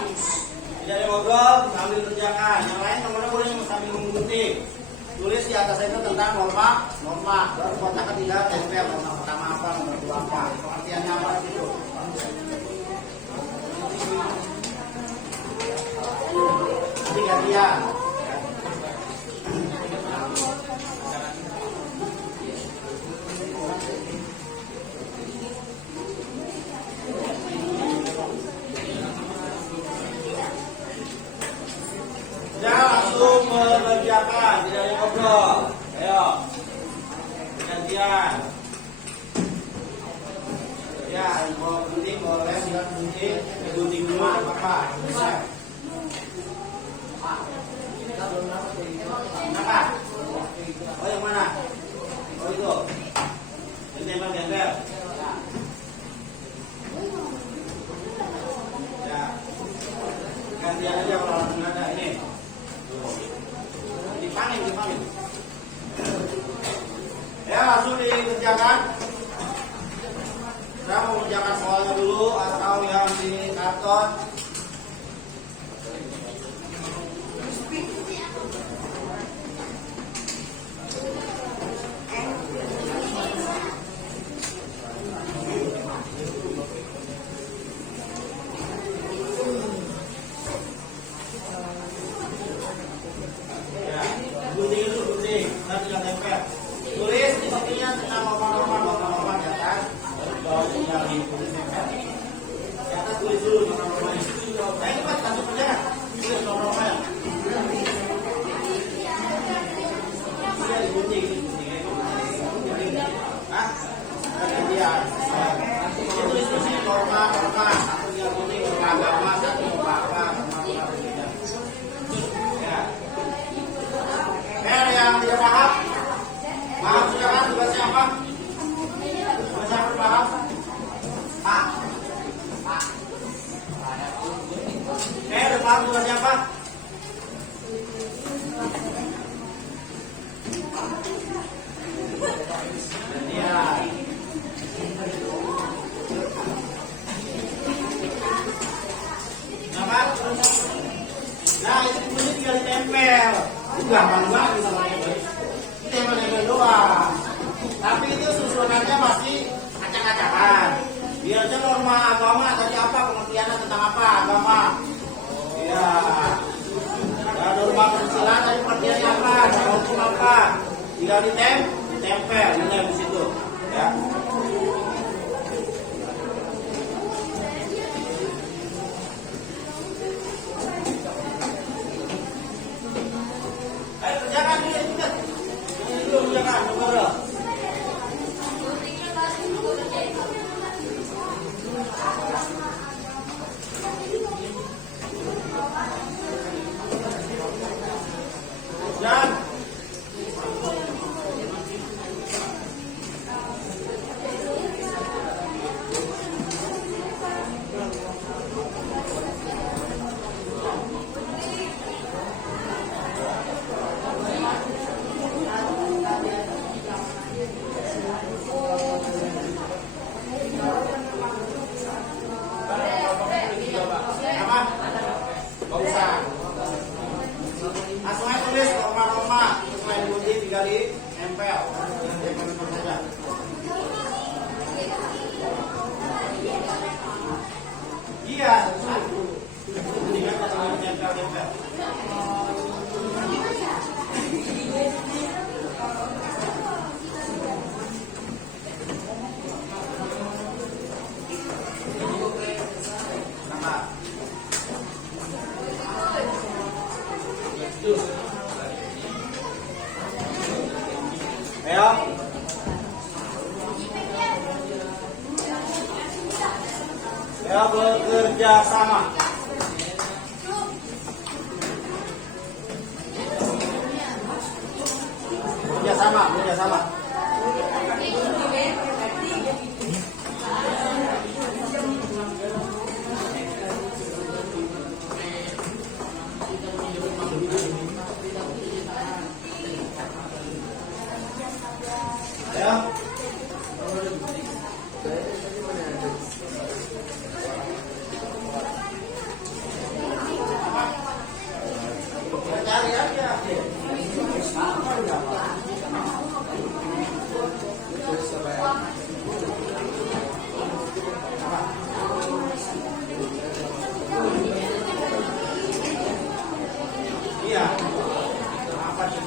tidak ada ngobrol, sambil kerjakan. Yang lain teman-teman boleh sambil menggunting. Tulis di atas itu tentang norma. Baru kotak ketiga tempel norma pertama apa, nomor dua apa, pengertiannya apa itu. Nanti gantian. Ya, langsung langsung mengerjakan, tidak ada ngobrol. Ayo, gantian. Ya, mau gunting boleh, silat gunting, gunting dulu, apa? Kenapa? Oh yang mana? Oh itu. Ini tempel-tempel. Ya. Gantian aja kalau langsung ada ini. Dipangin. Ya langsung dikerjakan. Saya mau mengerjakan soalnya dulu atau yang di karton. Gunting, nanti tinggal tempel. Tulis di sininya tentang nomor di atas. Baru tinggal ditulis tempel. Di atas tulis dulu nomor-nomornya. Nah ini Pak, satu saja. Tulis nomor-nomornya. Ini digunting. Hah? Gantian. Ini tulis di sini norma. Satu tinggal gunting, norma agama, satu norma apa. Yang tidak paham, maaf silakan tugasnya apa? Tugasnya apa paham? Pak. Udah paham tugasnya apa? Ya. Nah, nah ini tinggal ditempel. Itu gampang banget sama tempel. Ini tempel doang. Tapi itu susunannya masih acak-acakan. Biasanya norma agama tadi apa, pengertiannya tentang apa agama. Iya. Dan norma persilan tadi pengertiannya apa, hukum apa. Tinggal ditempel di situ. Ya. Iya, satu. Mendingan kalau tempel-tempel. Ayo. Ya, bekerja sama. Bekerja sama. Ya. Cari aja. Iya. Apa sih?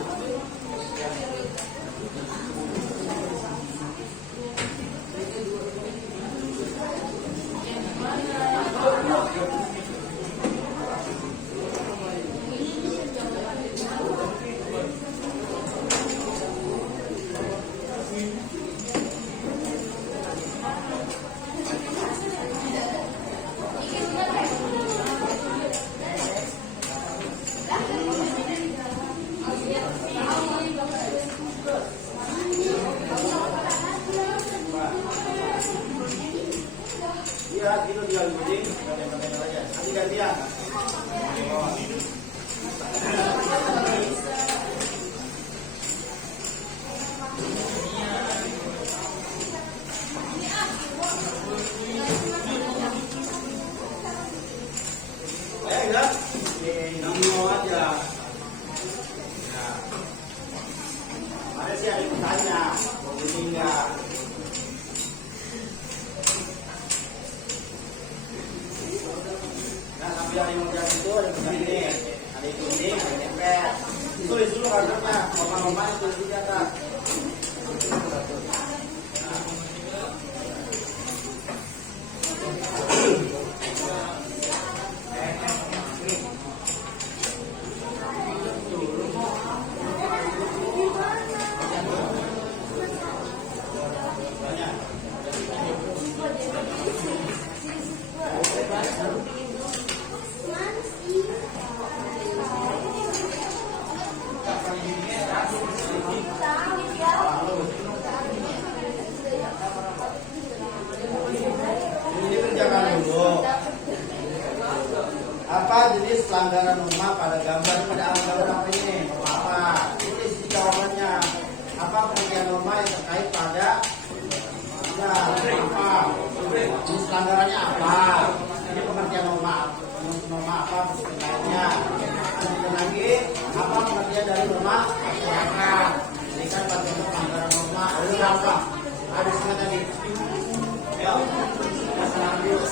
norma itu dijaga. Ini kerjakan dulu. Apa jenis pelanggaran norma pada gambar gambar apa ini? Norma apa? Tulis di jawabannya. Apa pengertian norma yang terkait pada apa? Jenis pelanggarannya apa? Ini pengertian norma. Norma apa terkaitnya? Dan lagi apa pengertian dari norma masyarakat? Ini kan pada pelanggaran norma. Lalu apa? Ada semua tadi. Ayo, masalah dulu.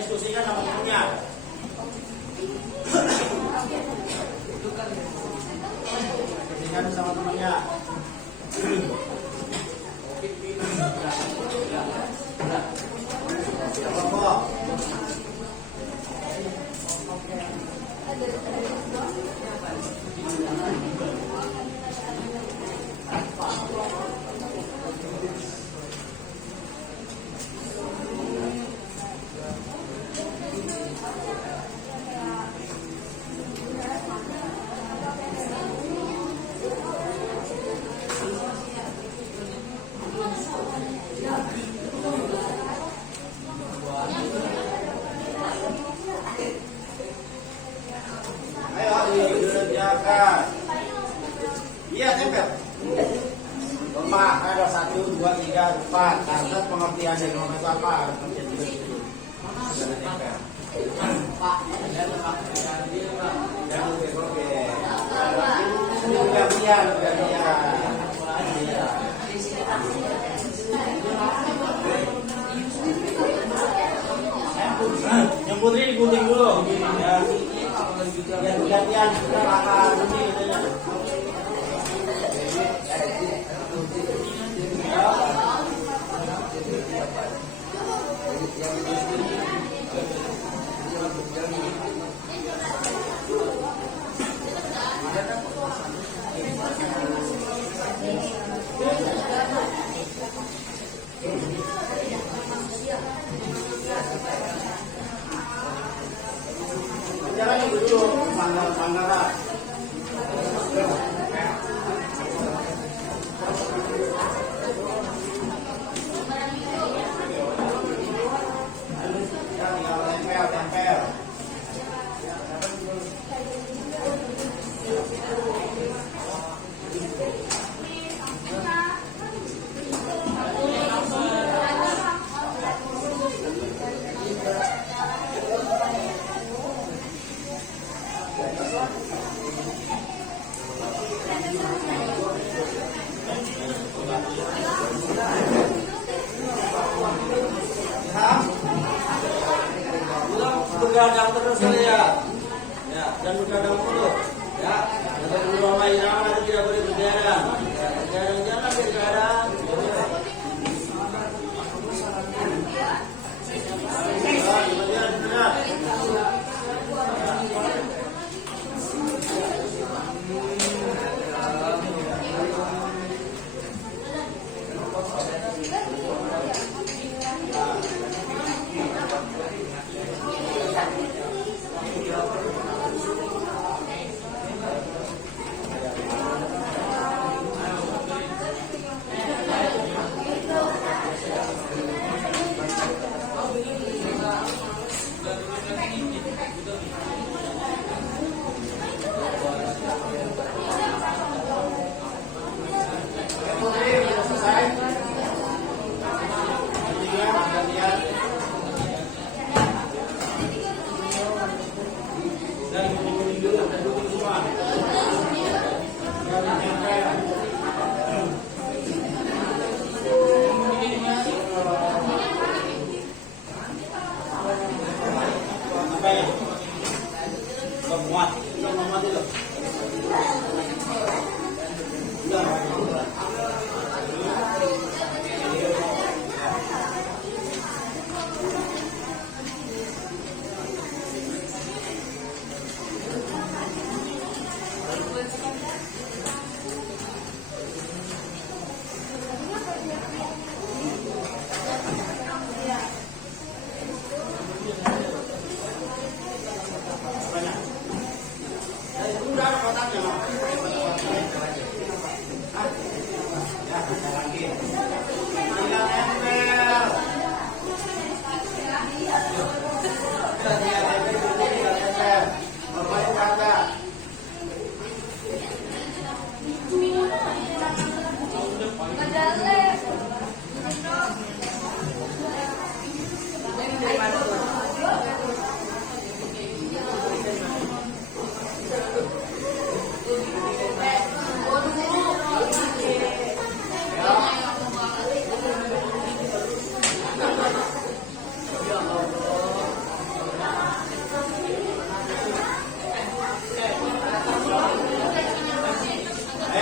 Diskusikan sama temennya. Diskusikan sama temennya. Apa? Ayo dikerjakan. Iya, tempel. Norma ada 1, 2, 3, 4. Catat pengertian dari norma itu apa? Pengertian itu. Sudah tempel. Pak, yang putri digunting dulu. Ya, gantian sudah akan jangan dulu pelanggaran. Tempel. Begadang terus ya. Ya, dan begadang dulu. Ya, jangan dulu sama irama nanti tidak boleh begadang. Ya, begadang jangan begadang.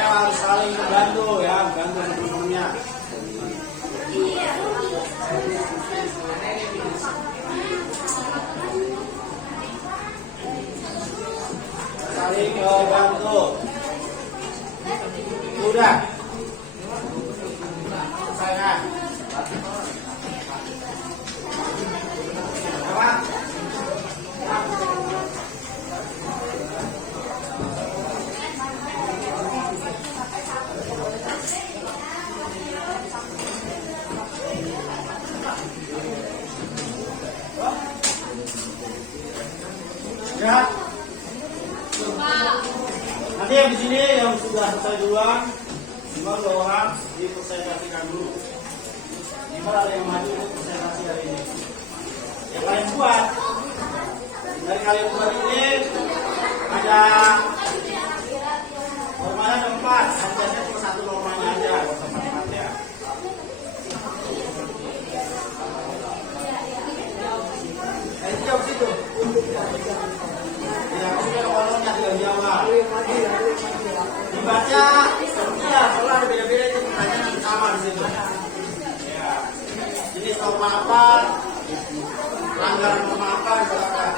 Harus saling membantu ya, bantu teman-temannya. Saling bantu. Udah. Saya. Apa? Ya. Nanti yang di sini yang sudah selesai duluan, cuma 2 orang dipresentasikan dulu. Gimana ada yang maju untuk presentasi hari ini? Yang kalian buat, dari kalian buat ini ada normanya ada 4, biasanya cuma 1 normanya aja, nggak usah pakai ya. Itu jawab situ. Ya, maksudnya kolomnya tidak dijawab. Dibaca, iya, soalnya ada beda-beda itu pertanyaan yang sama di situ. Ya, jenis norma apa, pelanggaran norma apa, misalkan.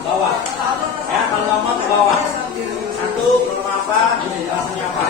Bawah. Ya, kalau nggak mau ke bawah. 1, belum apa, jelasannya apa.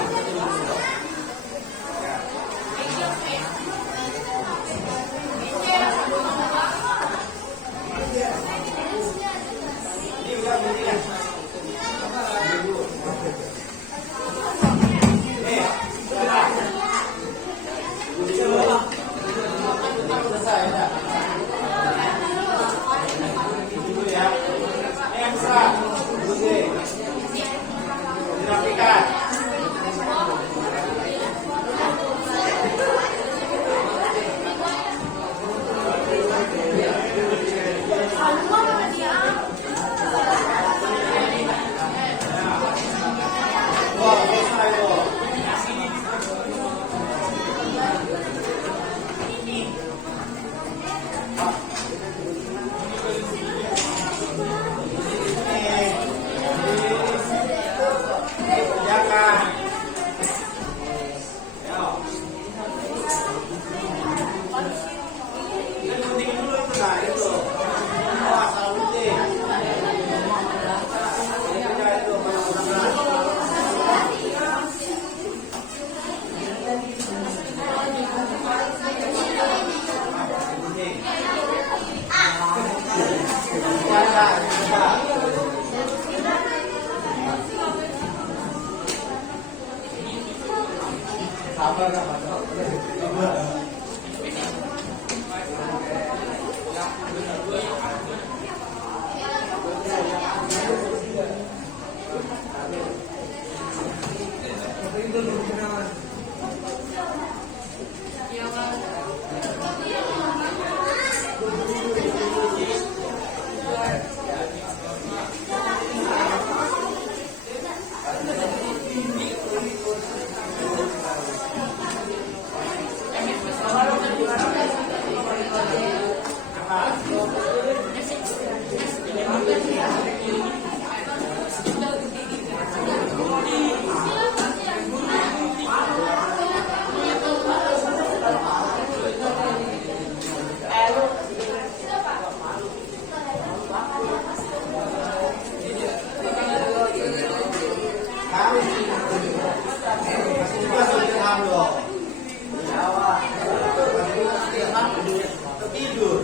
Tidur.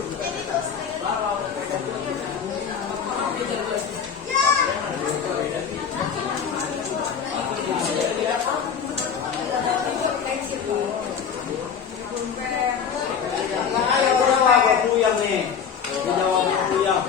Ayo jawab aku yang nih. Jawab aku yang.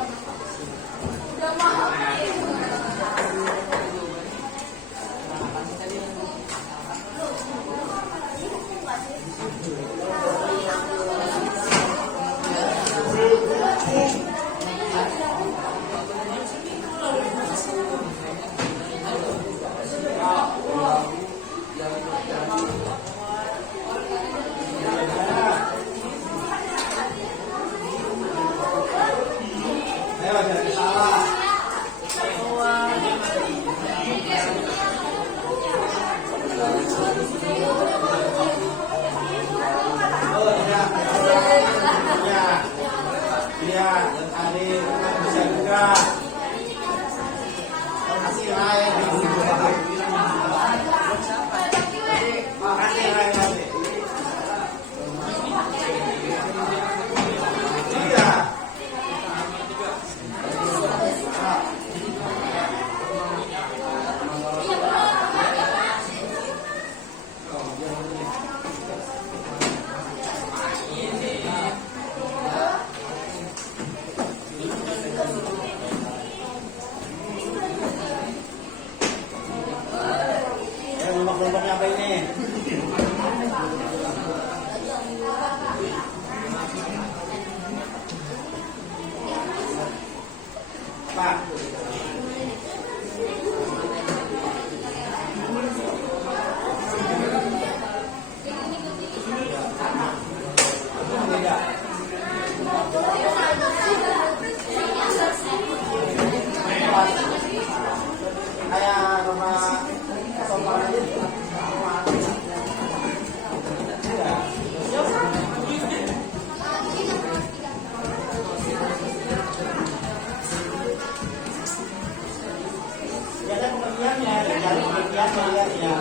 Ayo jangan salah. Oh iya, iya, iya, dan adik kan bisa juga. Kasih lain, kasih lain lagi. Iya. Kelompoknya apa ini? Pak. Kayak rumah sofa aja. Biasa pengertiannya, dari pengertiannya ya,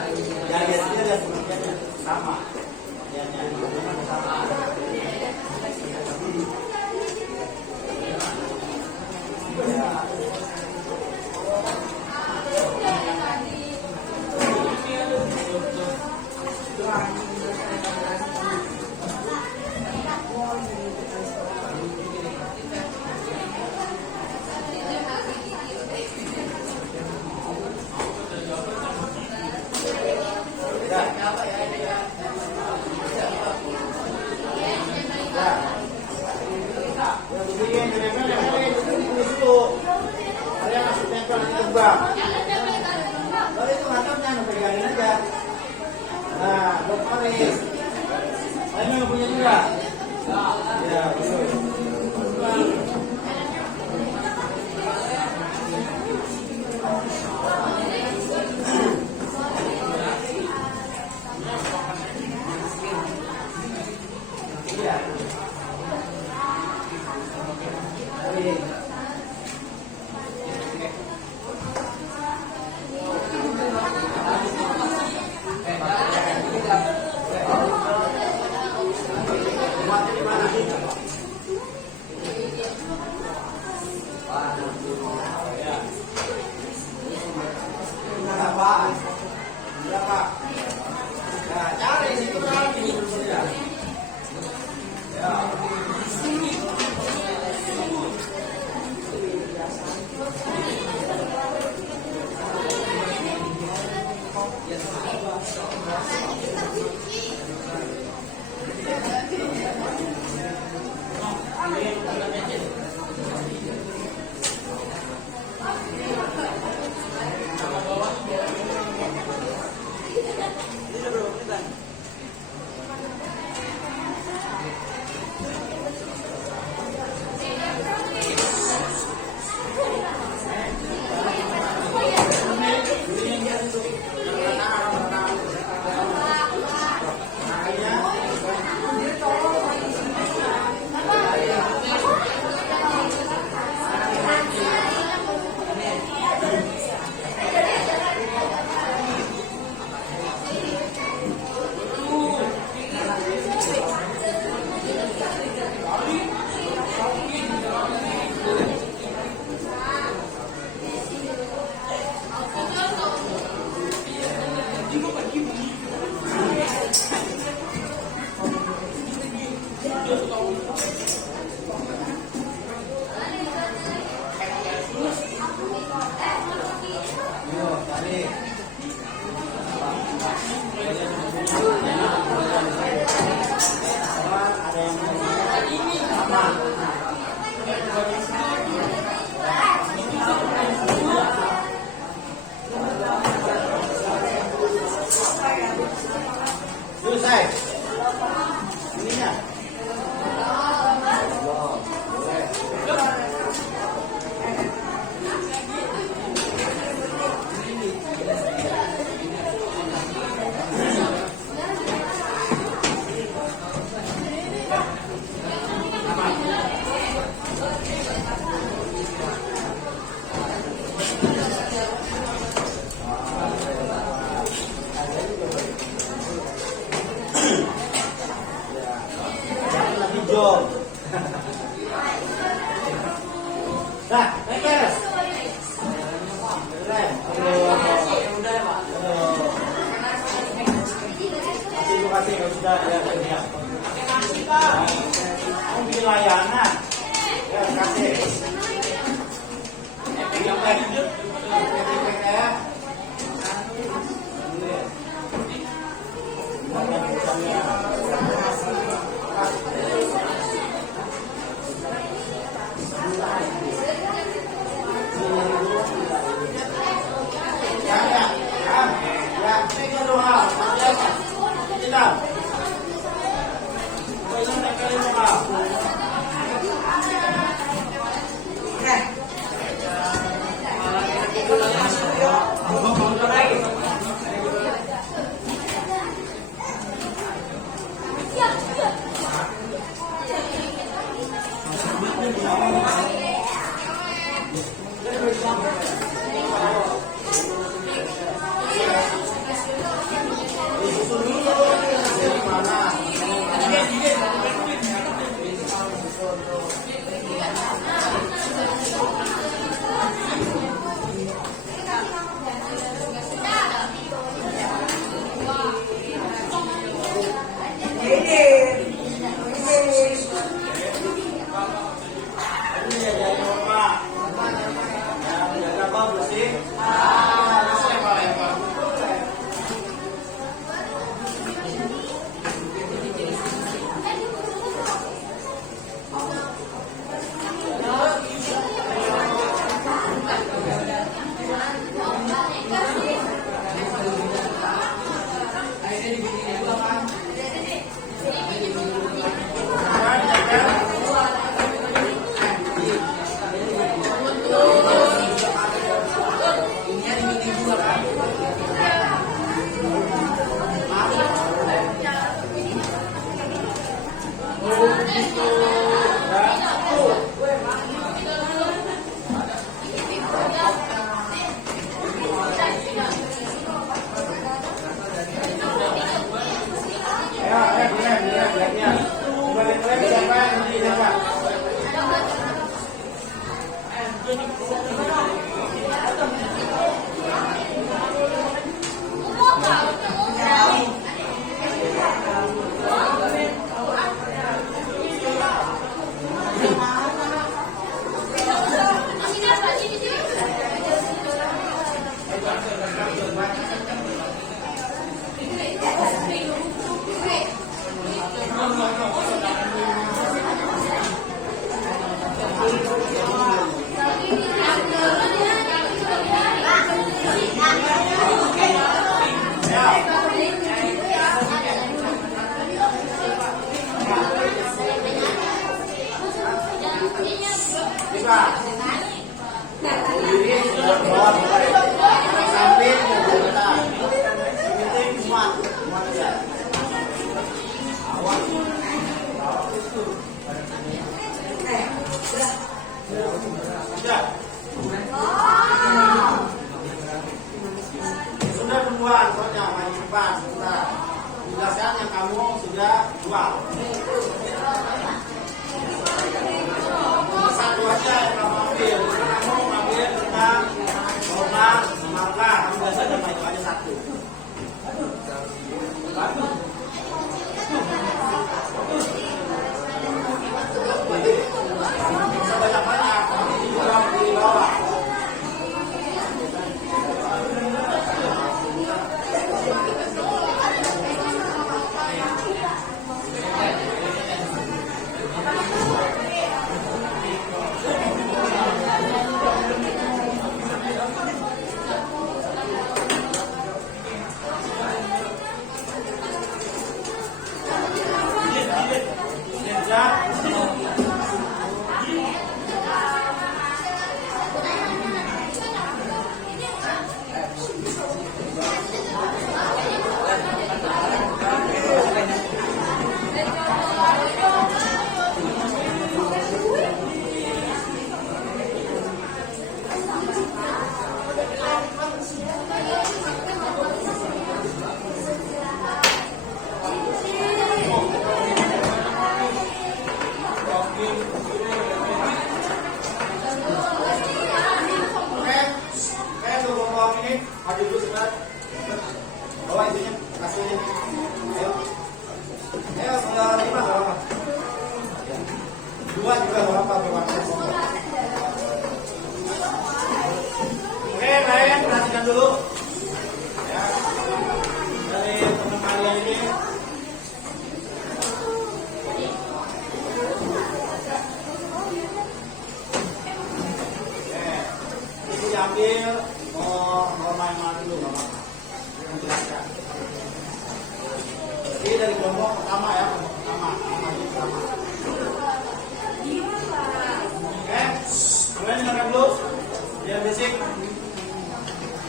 ya dia dan pengertiannya sama. Pengertiannya sama. Kalau itu ngantornya pegangin aja. Nah, buat Paris. Ini nggak punya juga. Ya, betul. Di mana? Selesai. Ininya. Hijau. Nah, beres. Keren. Kasih sudah ya. Mau bikin layanan. Ya, kasih. Yang baik. Ya. Sudah duluan, soalnya main depan. Sudah. Jelaskan yang kamu sudah jual. Satu aja yang kamu ambil. Kamu ambil tentang norma, marka. Kamu biasanya main aja satu. ya. Maju dulu sebentar. Bawa itunya, kasihnya. Ayo. Ayo, sudah 5 gak apa-apa. 2 juga gak apa-apa. Oke, kalian perhatikan dulu. Ya. Dari teman kalian ini. Oke. Ini diambil. Norma yang mana dulu, Bapak? Menjelaskan. Jadi dari kelompok pertama ya, kelompok pertama. Oke, kalian dengarkan dulu. Biar basic.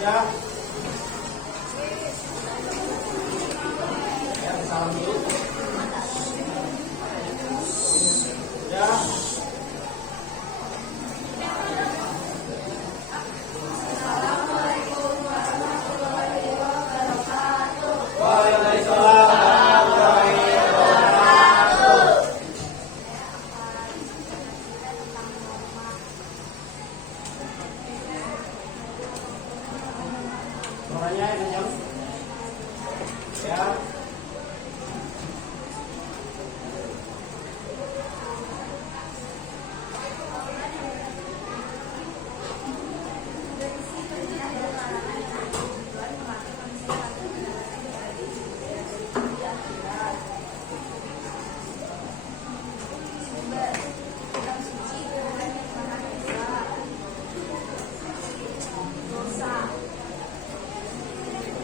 Ya. Ya, salam dulu. Ya. Orangnya ini jam. Ya.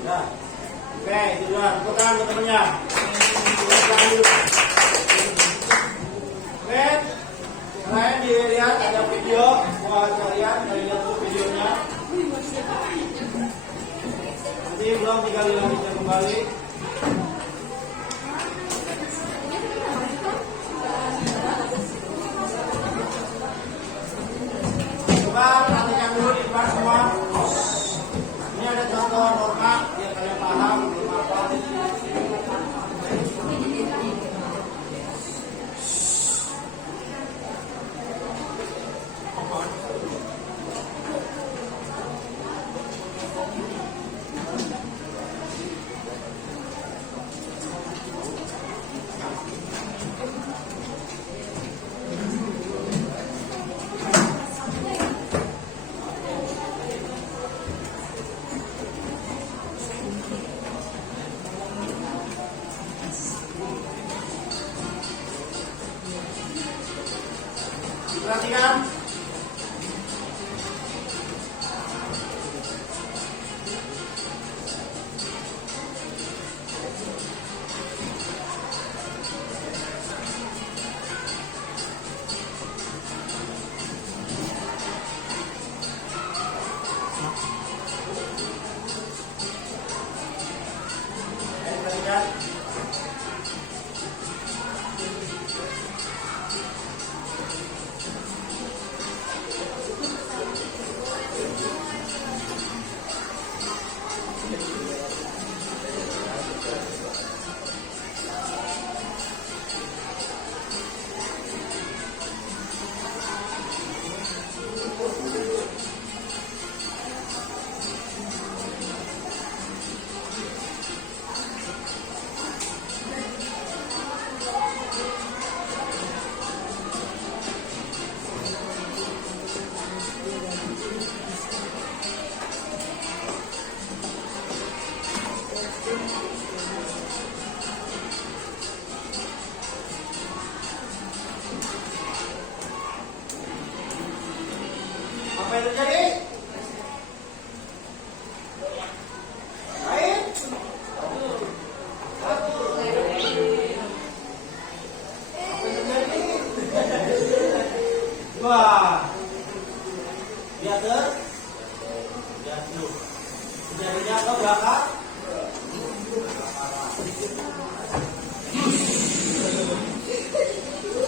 Nah, oke, itu dua. Bukan ke temennya. Oke, kalian dilihat ada video buat kalian lihat dulu videonya. Nanti belum tinggal dilanjutkan kembali. Coba perhatikan dulu di depan semua. Ini ada contoh norma biar kalian paham norma apa. Perhatikan. Perhatikan. Apa yang terjadi? Baik. Apa yang terjadi? Wah. Biar jatuh. Jadinya ke belakang.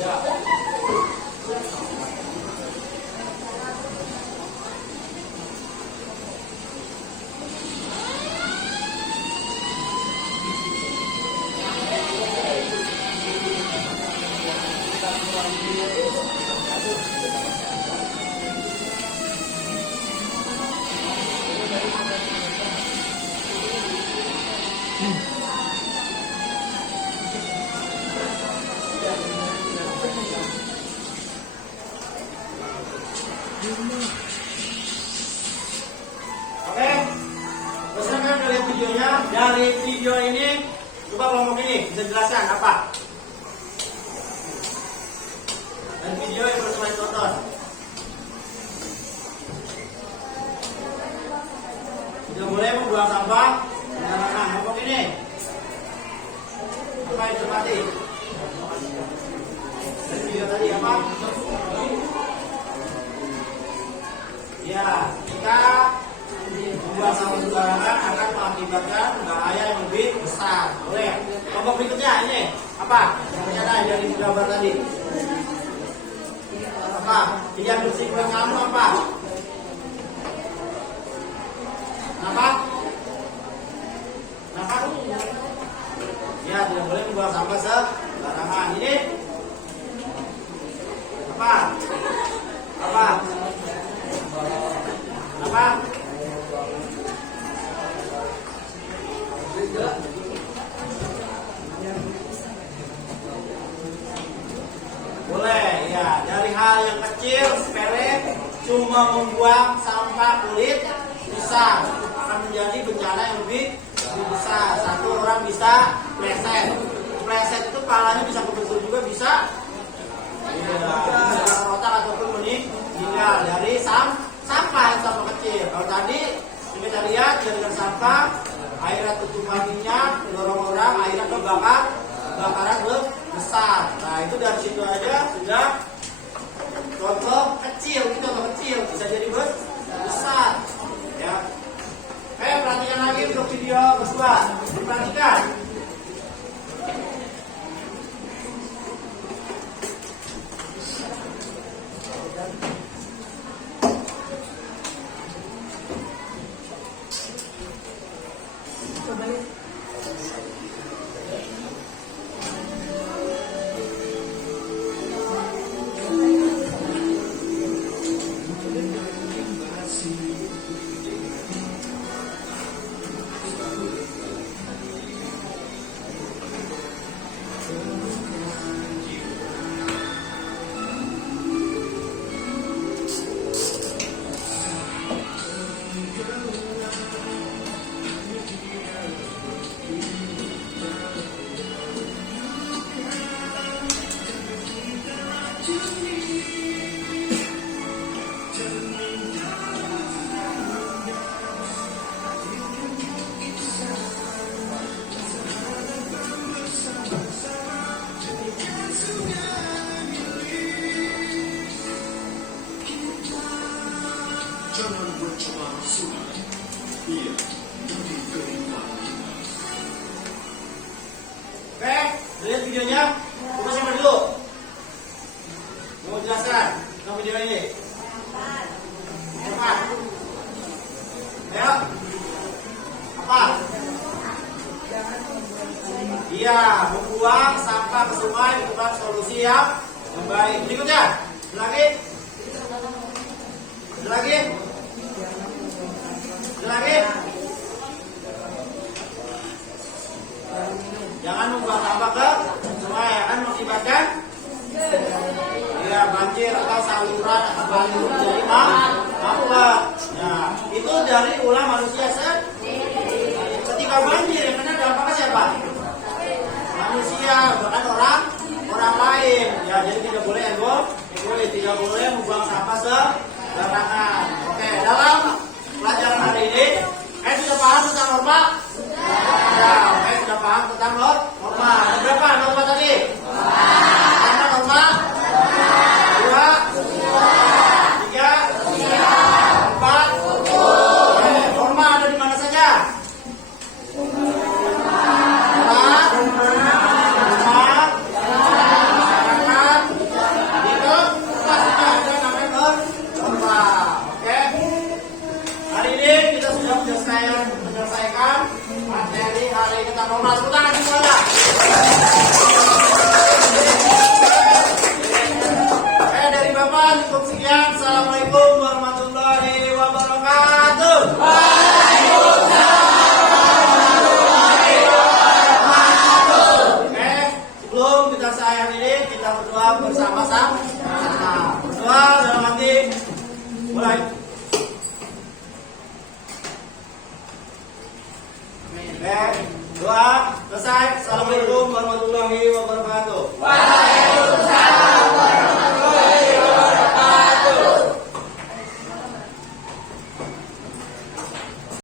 Ya. Oke, pesan kan dari videonya. Dari video ini, coba ngomong ini, bisa jelaskan apa? Dan video yang baru saya tonton. Tidak boleh membuang sampah sembarangan. Ngomong ini. Apa yang cermati? Dari video tadi apa? Ya, kita membuang sampah sembarangan akan mengakibatkan bahaya yang lebih besar. Boleh. Kelompok berikutnya ini apa? Yang ada dari gambar tadi. Apa? Tidak bersih buat kamu apa? Kenapa? Kenapa? Ya, tidak boleh membuang sampah sembarangan. Ini apa? Apa? Kenapa? Boleh, ya. Dari hal yang kecil, sepele, cuma membuang sampah kulit bisa akan menjadi bencana yang lebih besar. Satu orang bisa pleset. Pleset itu kepalanya bisa kebentur juga bisa. Bisa kotak ataupun meninggal dari sampah kecil. Kalau tadi kita lihat dari sampah, airnya tutupan minyak, dorong orang, airnya kebakar, bakaran besar. Nah itu dari situ aja sudah contoh kecil, bisa jadi besar. Ya. Perhatikan lagi untuk video kedua. Perhatikan. Oke, lihat videonya. Coba siapa dulu? Mau jelaskan tentang video ini? Apa? Ayo. Apa? Iya, membuang sampah ke sungai bukan solusi yang baik. Berikutnya, lagi. Jangan membuang sampah ke sungai, akan mengakibatkan banjir atau saluran jadi mampet. Nah, itu dari ulah manusia ketika banjir yang kena dampaknya siapa? Manusia, bahkan orang lain. Ya, jadi tidak boleh tidak boleh membuang sampah sembarangan. Oke, dalam pelajaran hari ini, sudah paham tentang norma? Ya, sudah paham tentang norma. Ada berapa norma tadi? Norma? 2. Mulai. Oke, doa selesai. Assalamualaikum.